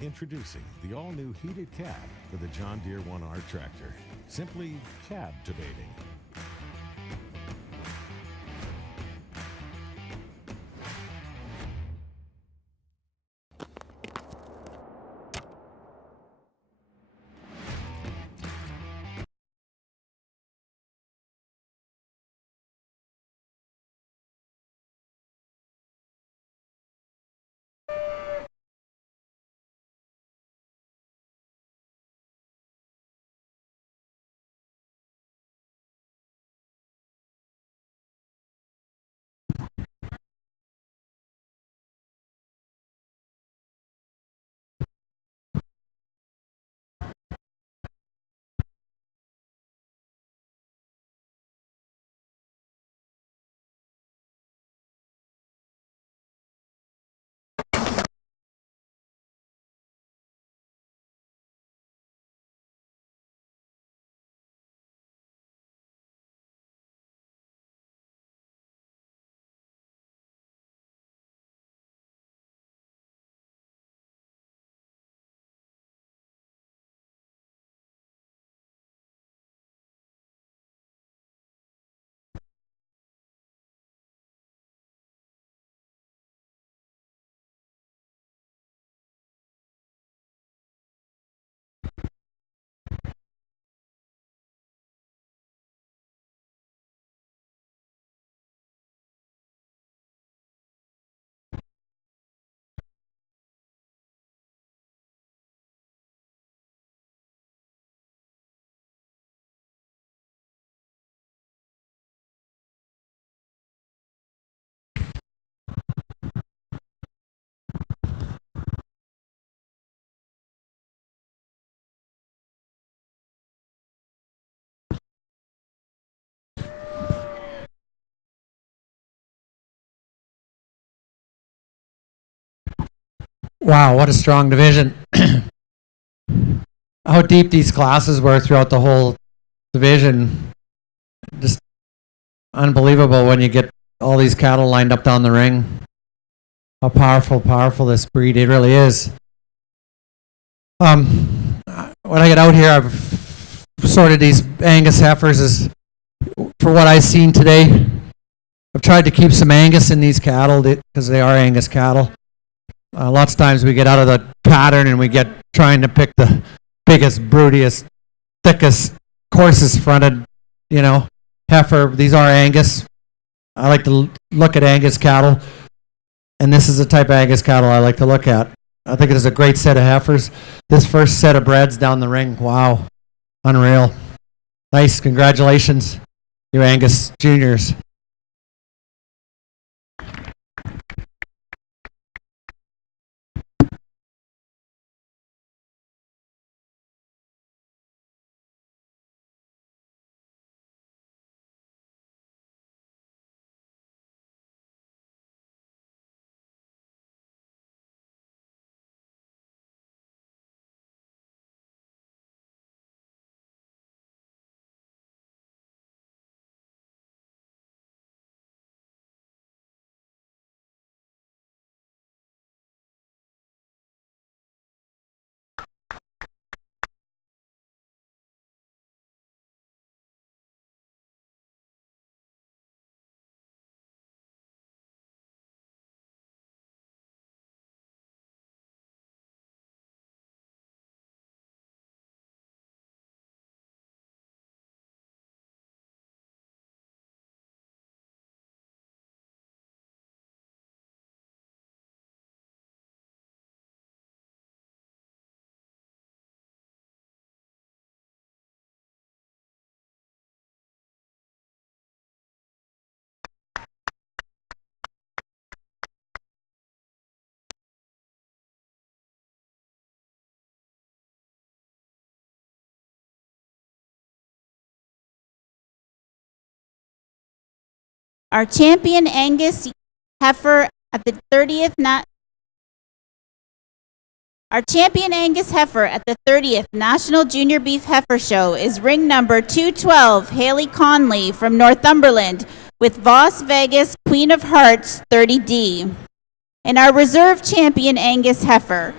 Introducing the all-new heated cab for the John Deere 1R tractor. Simply cab-tivating. Wow, what a strong division. How deep these classes were throughout the whole division. Just unbelievable when you get all these cattle lined up down the ring. How powerful this breed it really is. When I get out here, I've sorted these Angus heifers as for what I've seen today. I've tried to keep some Angus in these cattle because they are Angus cattle. Lots of times we get out of the pattern and we get trying to pick the biggest, broodiest, thickest, coarsest fronted, heifer. These are Angus. I like to look at Angus cattle, and this is the type of Angus cattle I like to look at. I think it is a great set of heifers. This first set of breds down the ring, wow, unreal. Nice, congratulations, you Angus juniors. Our champion Angus heifer at the 30th National Junior Beef Heifer Show is ring number 212, Haley Conley from Northumberland, with Voss Vegas Queen of Hearts 30D. And our reserve champion Angus heifer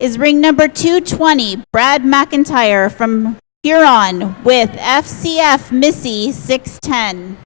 is ring number 220, Brad McIntyre from Huron, with FCF Missy 610.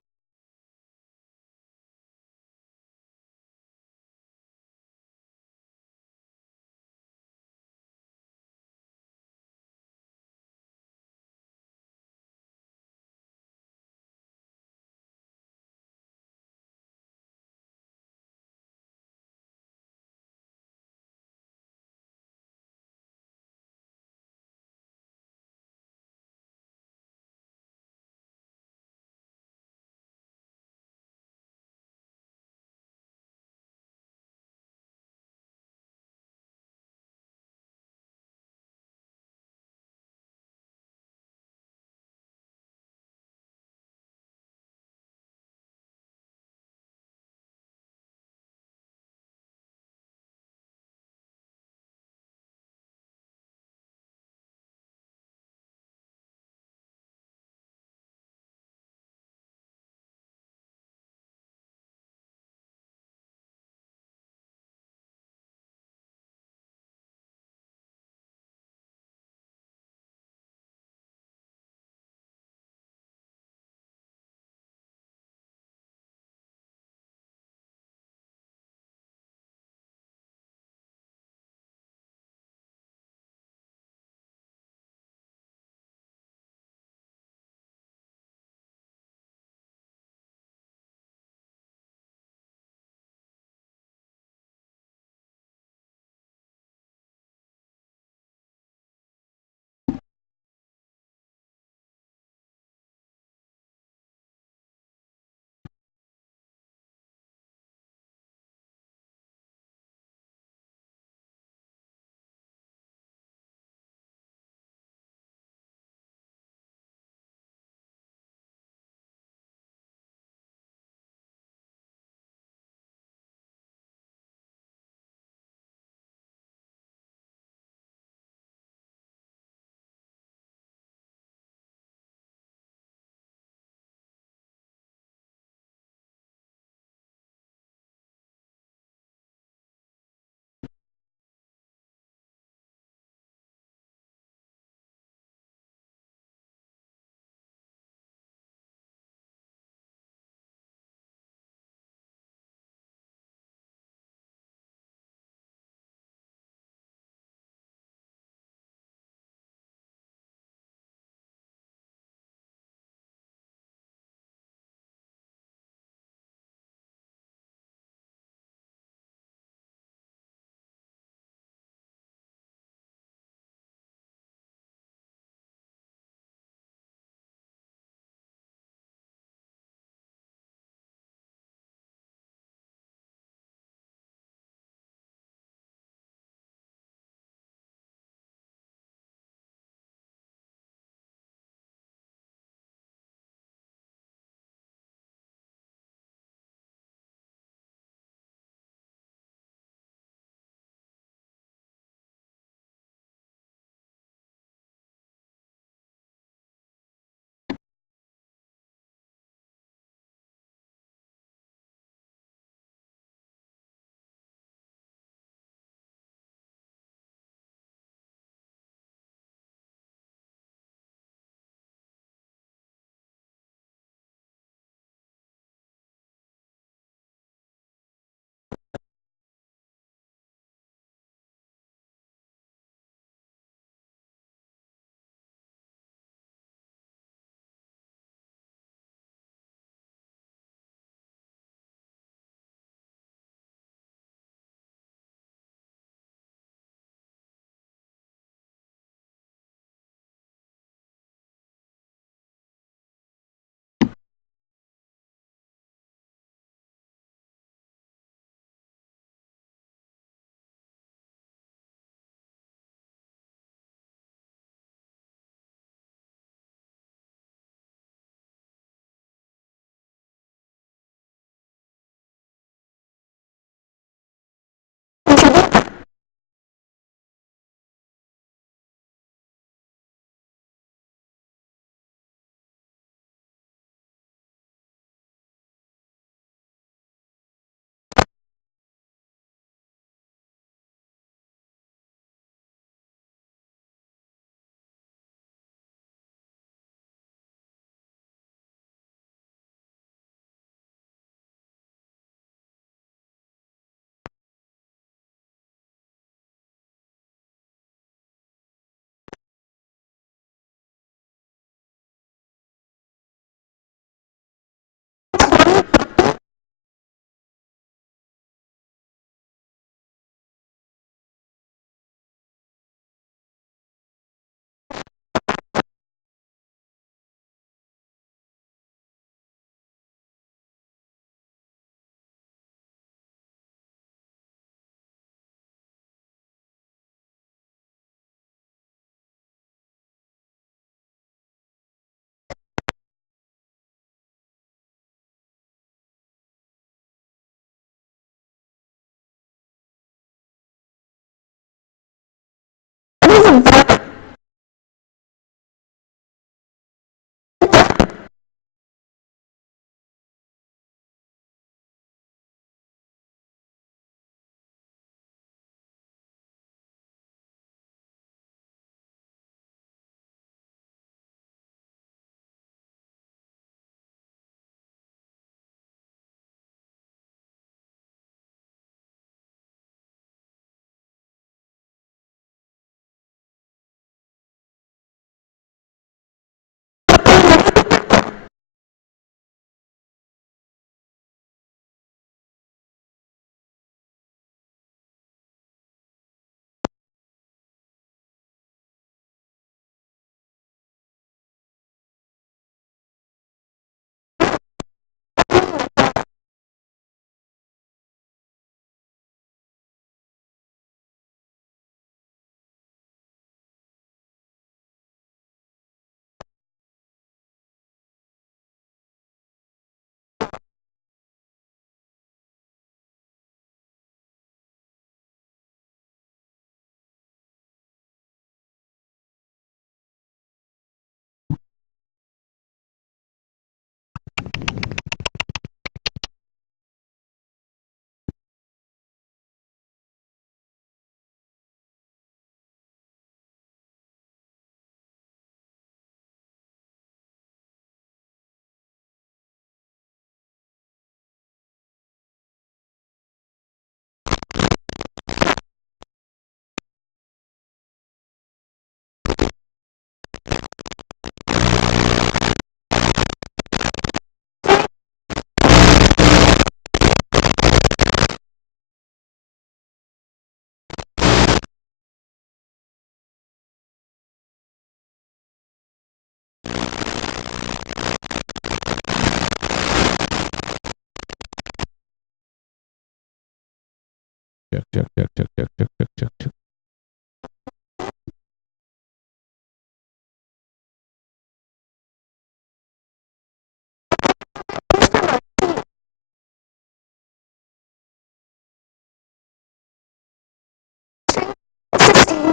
Check, check, check, check, check, check, check, check, check.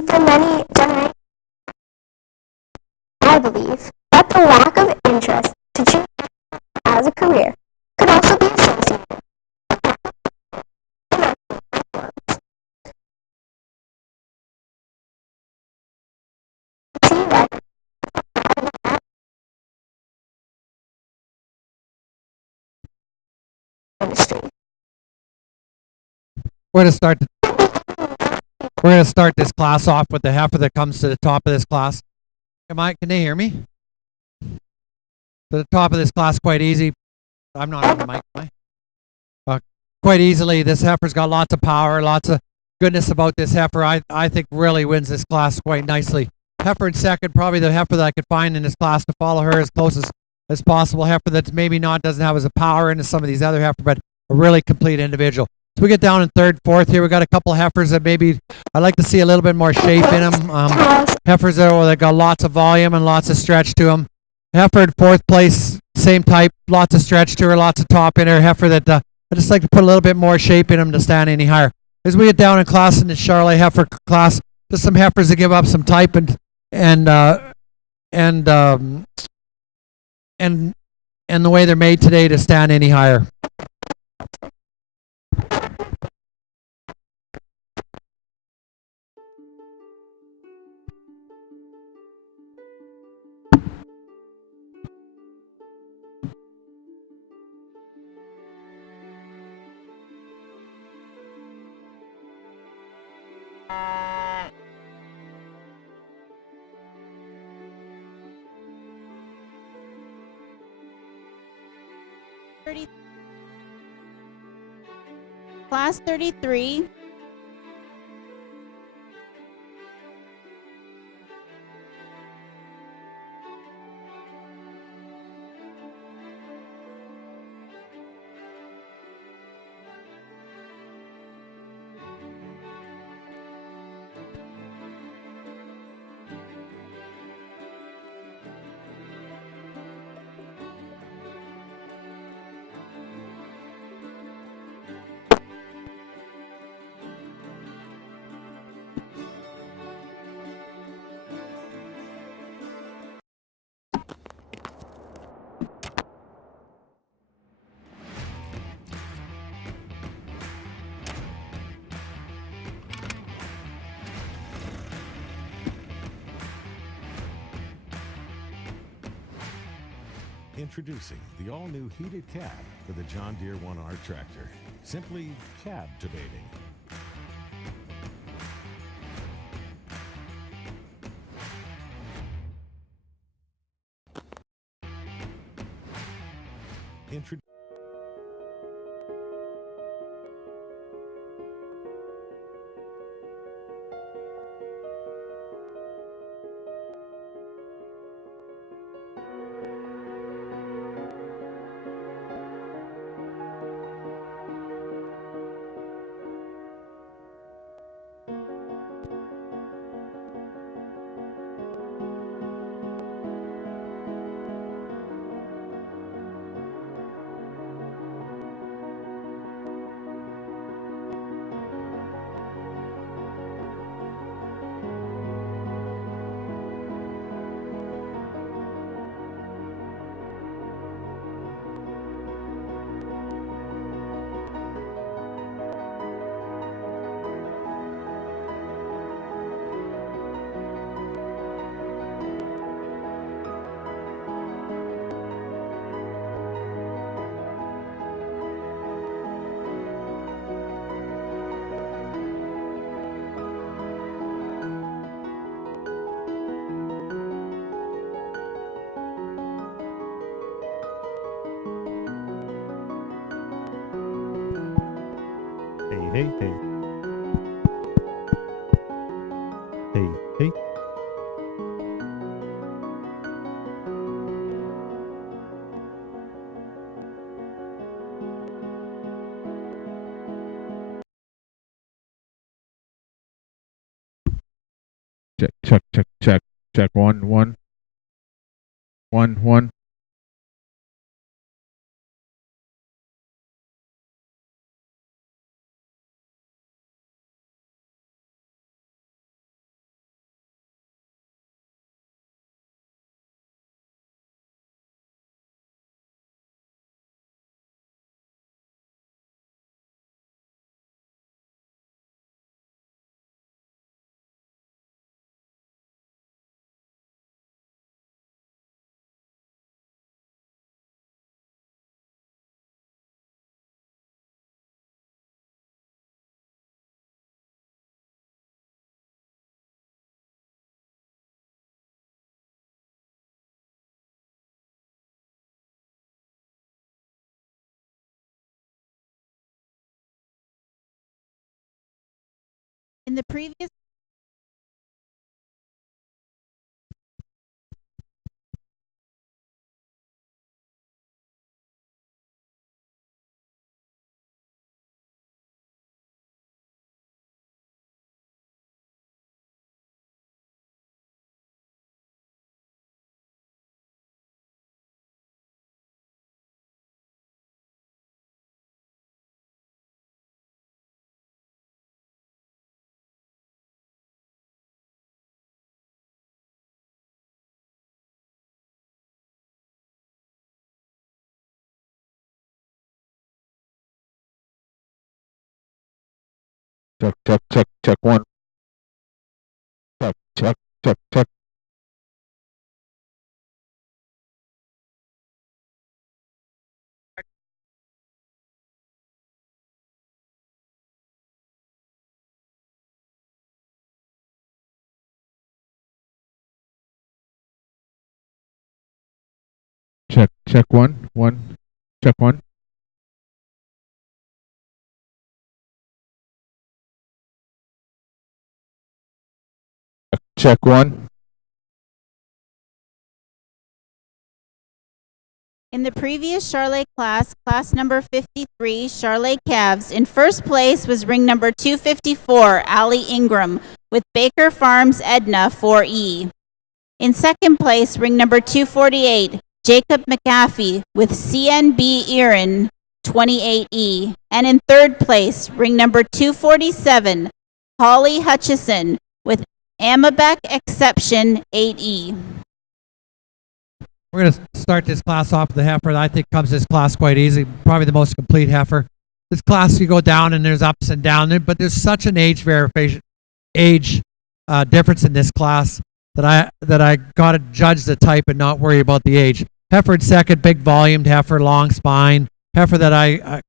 For many generations, I believe that the lack of interest to choose as a career could also be associated with that industry. We're going to start this class off with the heifer that comes to the top of this class. Can they hear me? To the top of this class, quite easy. I'm not on the mic, am I? Quite easily, this heifer's got lots of power, lots of goodness about this heifer. I think really wins this class quite nicely. Heifer in second, probably the heifer that I could find in this class to follow her as close as possible. Heifer that maybe doesn't have as a power into some of these other heifer, but a really complete individual. So we get down in third, fourth here. We got a couple of heifers that maybe I'd like to see a little bit more shape in them. Heifers that got lots of volume and lots of stretch to them. Heifer in fourth place, same type, lots of stretch to her, lots of top in her. Heifer that I just like to put a little bit more shape in them to stand any higher. As we get down in class in the Charolais heifer class, just some heifers that give up some type and the way they're made today to stand any higher. Class 33. Introducing the all-new heated cab for the John Deere 1R tractor. Simply captivating. Hey, hey, hey. Hey, hey. Check, check, check, check, check. One, one, one, one. In the previous Check, check, check, check. One. Check, check, check, check. Check, check. One, one. Check one. Check one. In the previous Charlet class, class number 53, Charlet Calves, in first place was ring number 254, Allie Ingram, with Baker Farms Edna 4E. In second place, ring number 248, Jacob McAfee, with CNB Erin 28E. And in third place, ring number 247, Holly Hutchison, with Amabek Exception 8E. We're going to start this class off with the heifer that I think comes this class quite easy, probably the most complete heifer. This class, you go down and there's ups and downs, but there's such an age difference in this class that I got to judge the type and not worry about the age. Heifer in second, big volumed heifer, long spine. Heifer that I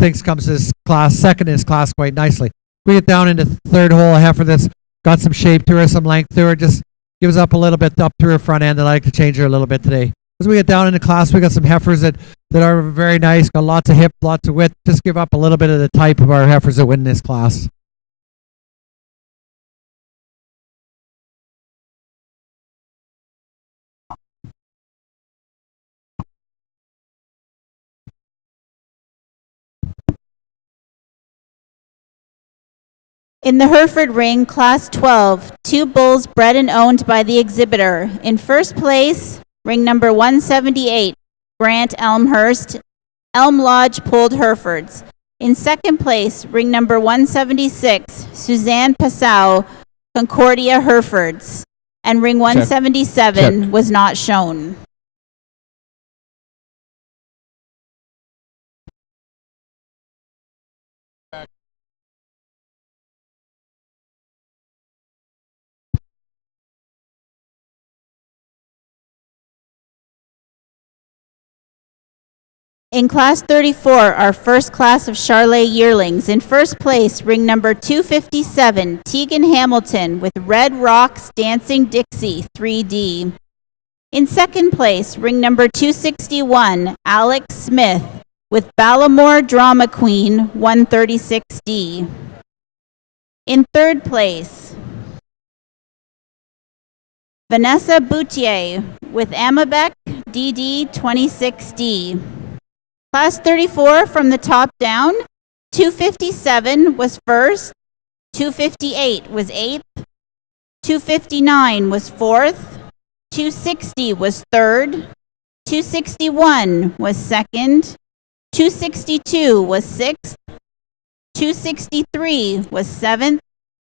think comes this class second in this class quite nicely. We get down into third hole, a heifer that's got some shape to her, some length to her, just gives up a little bit up to her front end, and I like to change her a little bit today. As we get down into class, we got some heifers that are very nice, got lots of hip, lots of width. Just give up a little bit of the type of our heifers that win this class. In the Hereford ring, class 12, 2 bulls bred and owned by the exhibitor. In first place, ring number 178, Grant Elmhurst, Elm Lodge pulled Herefords. In second place, ring number 176, Suzanne Passau, Concordia Herefords. And ring 177 was not shown. In class 34, our first class of Charlet yearlings. In first place, ring number 257, Tegan Hamilton with Red Rocks Dancing Dixie 3D. In second place, ring number 261, Alex Smith with Ballamore Drama Queen 136D. In third place, Vanessa Boutier with Amabek DD 26D. Class 34 from the top down, 257 was first, 258 was eighth, 259 was fourth. 260 was third. 261 was second. 262 was sixth. 263 was seventh.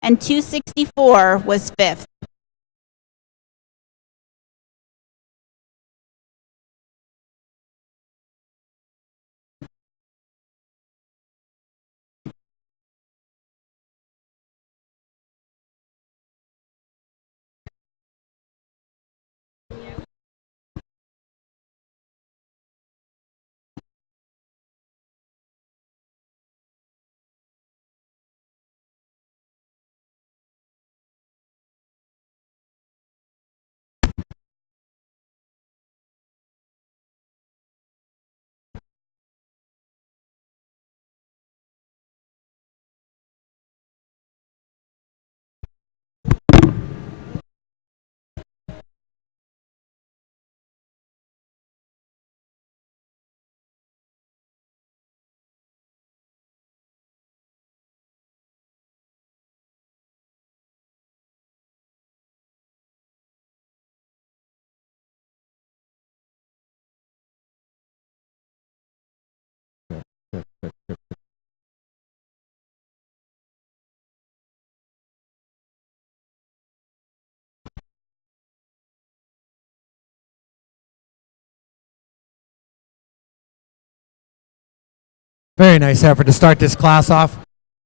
And 264 was fifth. Very nice effort to start this class off.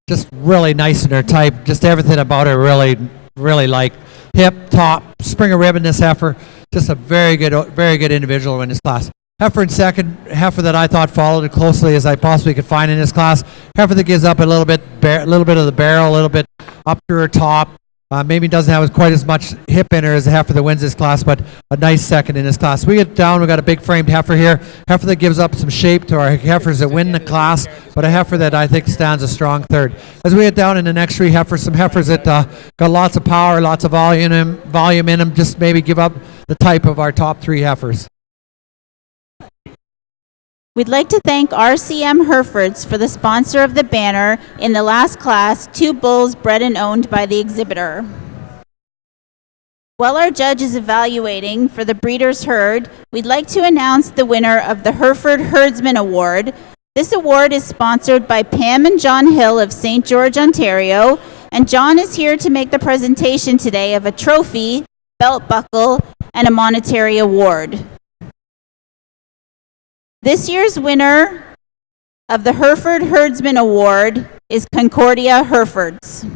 Just really nice in her type. Just everything about her really like. Hip, top, Springer ribbon this heifer. Just a very good individual in this class. Heifer in second, heifer that I thought followed as closely as I possibly could find in this class. Heifer that gives up a little bit of the barrel, a little bit up to her top. Maybe doesn't have quite as much hip in her as a heifer that wins this class, but a nice second in this class. We get down, we got a big framed heifer here. Heifer that gives up some shape to our heifers that win the class, but a heifer that I think stands a strong third. As we get down in the next three heifers, some heifers that got lots of power, lots of volume in them, just maybe give up the type of our top three heifers. We'd like to thank RCM Herefords for the sponsor of the banner in the last class, 2 bulls bred and owned by the exhibitor. While our judge is evaluating for the breeder's herd, we'd like to announce the winner of the Hereford Herdsman Award. This award is sponsored by Pam and John Hill of St. George, Ontario, and John is here to make the presentation today of a trophy, belt buckle, and a monetary award. This year's winner of the Hereford Herdsman Award is Concordia Herefords.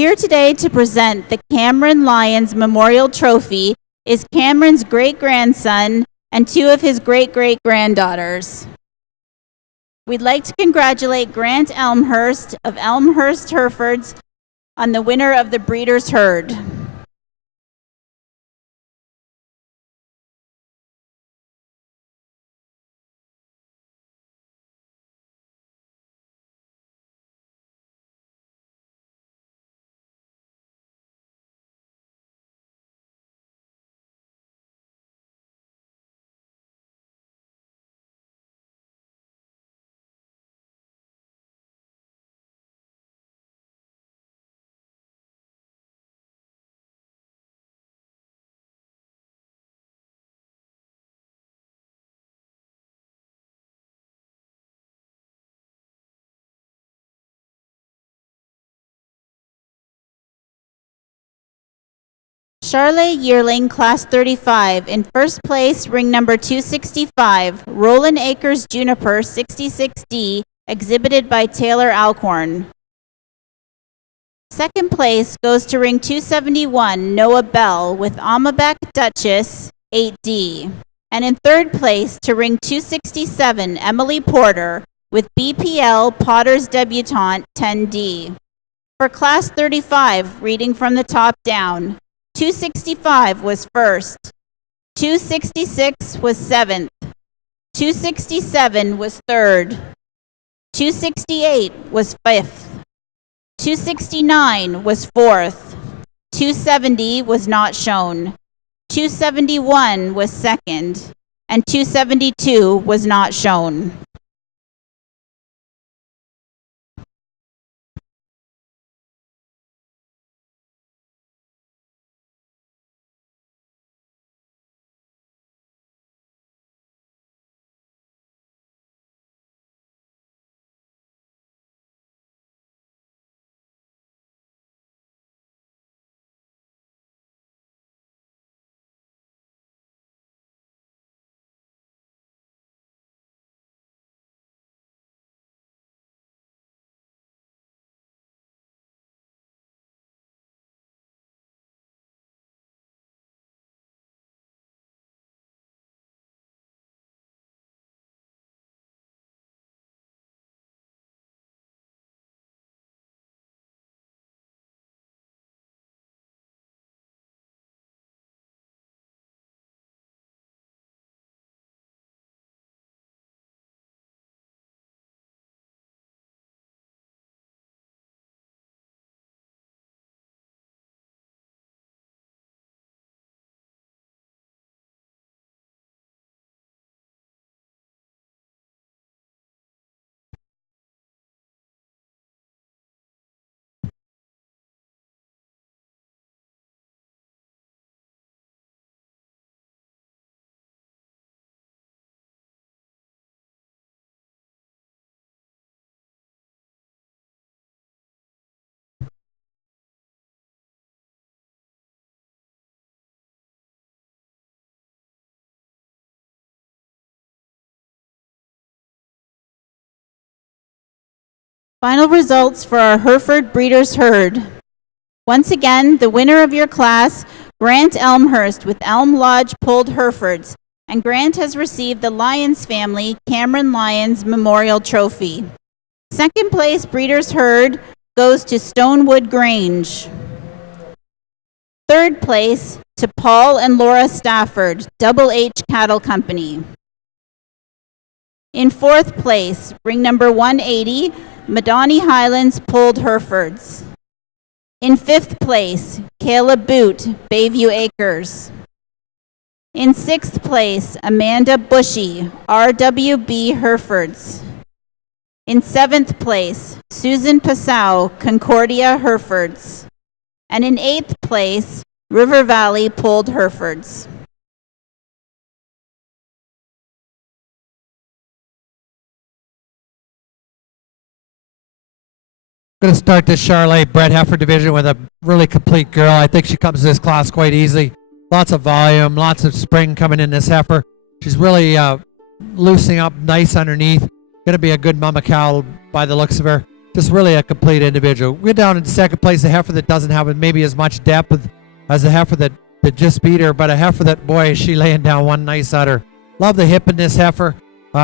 Here today to present the Cameron Lions Memorial Trophy is Cameron's great-grandson and two of his great-great-granddaughters. We'd like to congratulate Grant Elmhurst of Elmhurst Herefords on the winner of the Breeders' Herd. Charlotte Yearling, Class 35. In first place, ring number 265, Roland Acres Juniper 66D, exhibited by Taylor Alcorn. Second place goes to ring 271, Noah Bell, with Amabec Duchess 8D. And in third place to ring 267, Emily Porter, with BPL Potter's Debutante 10D. For Class 35, reading from the top down, 265 was first, 266 was seventh, 267 was third, 268 was fifth, 269 was fourth, 270 was not shown, 271 was second, and 272 was not shown. Final results for our Hereford Breeders' Herd. Once again, the winner of your class, Grant Elmhurst with Elm Lodge Pulled Herefords, and Grant has received the Lyons family Cameron Lyons Memorial Trophy. Second place Breeders' Herd goes to Stonewood Grange. Third place to Paul and Laura Stafford, Double H Cattle Company. In fourth place, ring number 180, Madani Highlands Pulled Herefords. In fifth place, Kayla Boot, Bayview Acres. In sixth place, Amanda Bushy, RWB Herefords. In seventh place, Susan Passau, Concordia Herefords. And in eighth place, River Valley Pulled Herefords. Going to start this Charlotte bred heifer division with a really complete girl. I think she comes to this class quite easily. Lots of volume, lots of spring coming in this heifer. She's really loosening up nice underneath. Going to be a good mama cow by the looks of her. Just really a complete individual. We're down in second place, a heifer that doesn't have maybe as much depth as a heifer that just beat her, but a heifer that, boy, is she laying down one nice udder. Love the hip in this heifer.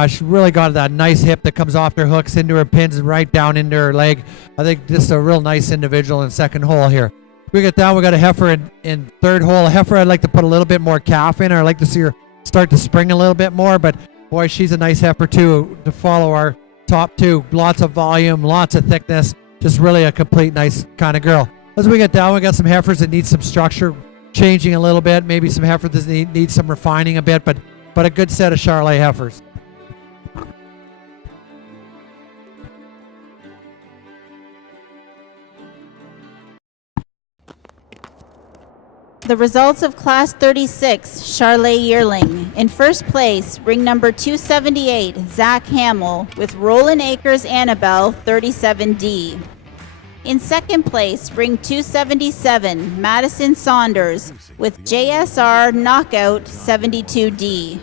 She really got that nice hip that comes off her hooks into her pins and right down into her leg. I think just a real nice individual in second hole here. We get down, we got a heifer in third hole. A heifer I'd like to put a little bit more calf in, or I'd like to see her start to spring a little bit more, but boy, she's a nice heifer too to follow our top two. Lots of volume, lots of thickness, just really a complete nice kind of girl. As we get down, we got some heifers that need some structure changing a little bit, maybe some heifers that need some refining a bit, but a good set of Charolais heifers. The results of Class 36, Charolais Yearling. In first place, ring number 278, Zach Hamill, with Roland Acres Annabelle, 37D. In second place, ring 277, Madison Saunders, with JSR Knockout, 72D.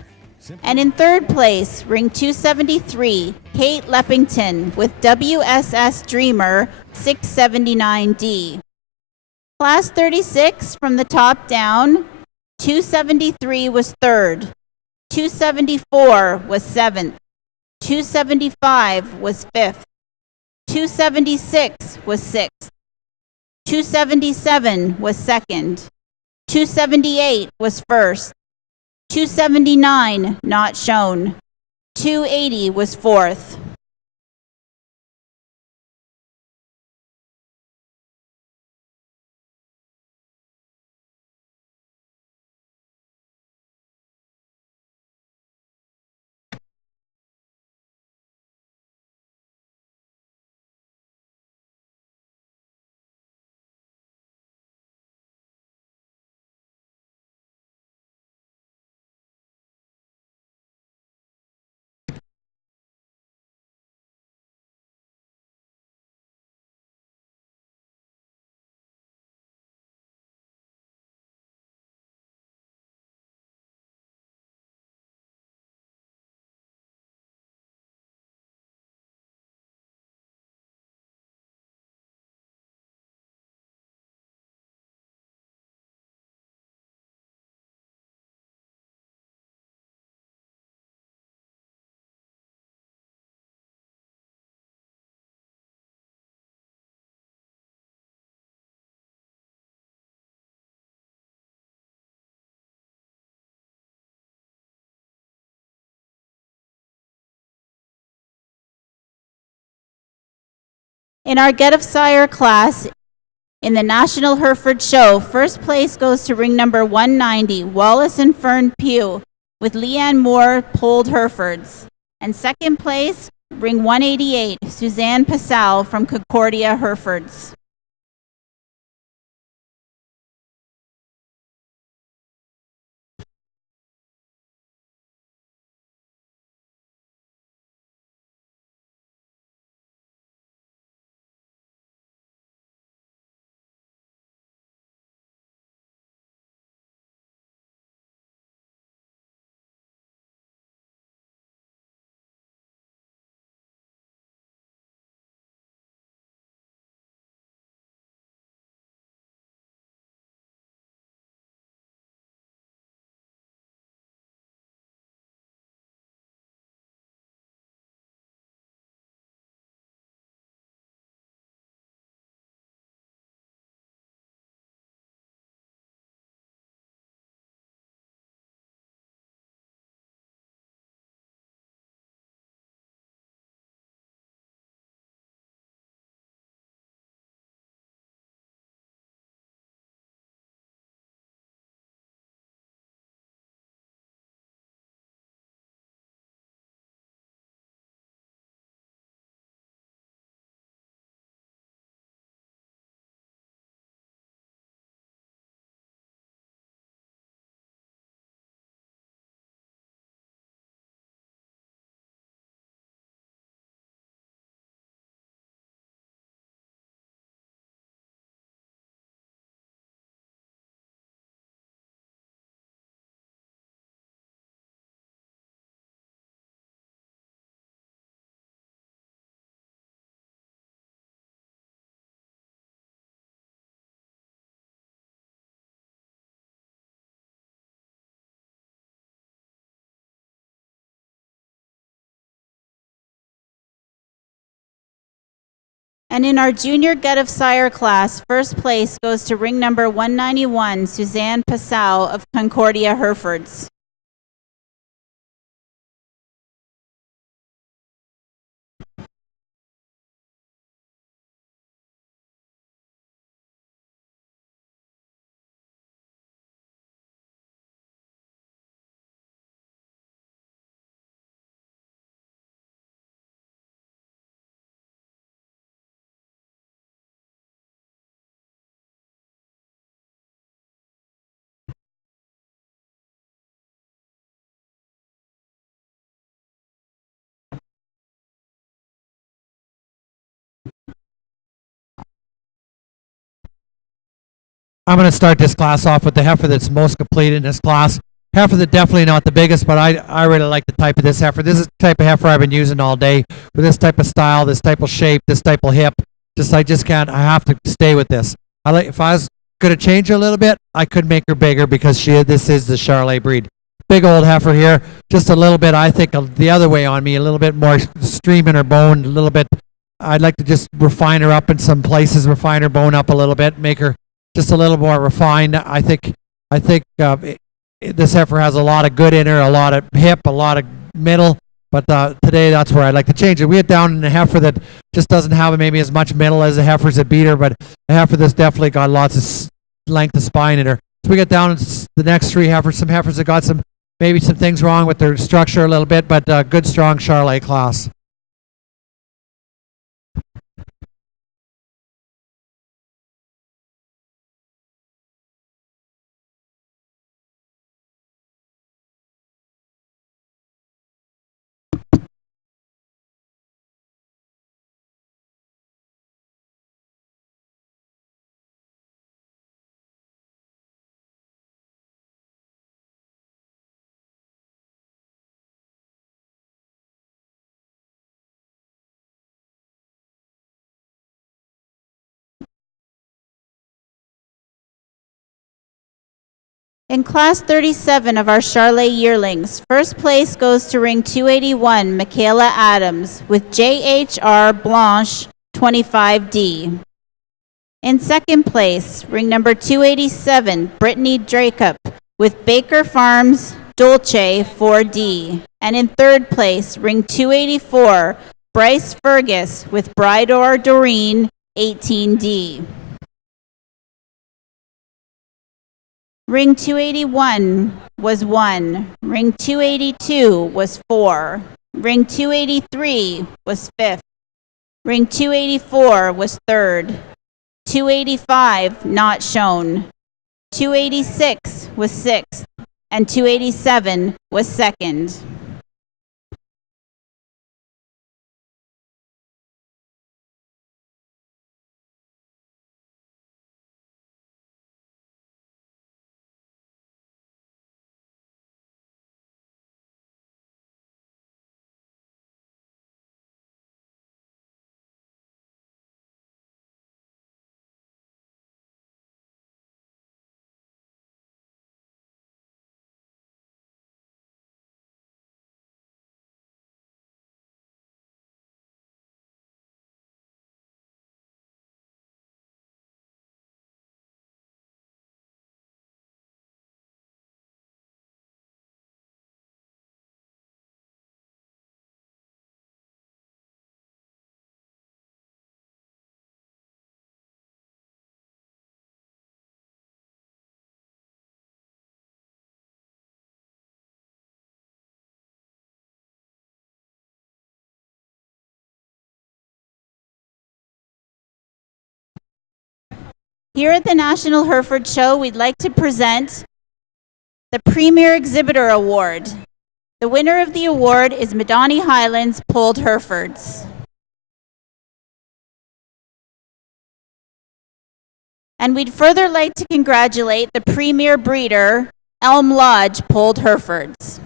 And in third place, ring 273, Kate Leppington, with WSS Dreamer, 679D. Class 36, from the top down, 273 was third, 274 was seventh, 275 was fifth, 276 was sixth, 277 was second, 278 was first, 279 not shown, 280 was fourth. In our Get of Sire class in the National Hereford Show, first place goes to ring number 190, Wallace and Fern Pugh, with Leanne Moore Polled Herefords. And second place, ring 188, Suzanne Passau from Concordia Herefords. And in our junior gut of sire class, first place goes to ring number 191, Suzanne Passau of Concordia Herefords. I'm going to start this class off with the heifer that's most complete in this class. Heifer that definitely not the biggest, but I really like the type of this heifer. This is the type of heifer I've been using all day with this type of style, this type of shape, this type of hip. I just can't. I have to stay with this. If I was going to change her a little bit, I could make her bigger because this is the Charolais breed. Big old heifer here, just a little bit. I think the other way on me, a little bit more stream in her bone, a little bit. I'd like to just refine her up in some places, refine her bone up a little bit, make her just a little more refined. I think this heifer has a lot of good in her, a lot of hip, a lot of middle. But today, that's where I'd like to change it. We get down in a heifer that just doesn't have maybe as much middle as the heifers that beat her, but a heifer that's definitely got lots of length of spine in her. So we get down to the next three heifers. Some heifers that got maybe some things wrong with their structure a little bit, but good, strong Charolais class. In Class 37 of our Charolais yearlings, first place goes to ring 281, Michaela Adams, with JHR Blanche 25D. In second place, ring number 287, Brittany Dracup, with Baker Farms Dolce 4D. And in third place, ring 284, Bryce Fergus, with Bridor Doreen 18D. Ring 281 was 1. Ring 282 was 4. Ring 283 was 5th. Ring 284 was 3rd. 285 not shown. 286 was 6th. And 287 was 2nd. Here at the National Hereford Show, we'd like to present the Premier Exhibitor Award. The winner of the award is Madani Highlands Polled Herefords. And we'd further like to congratulate the Premier Breeder, Elm Lodge Polled Herefords.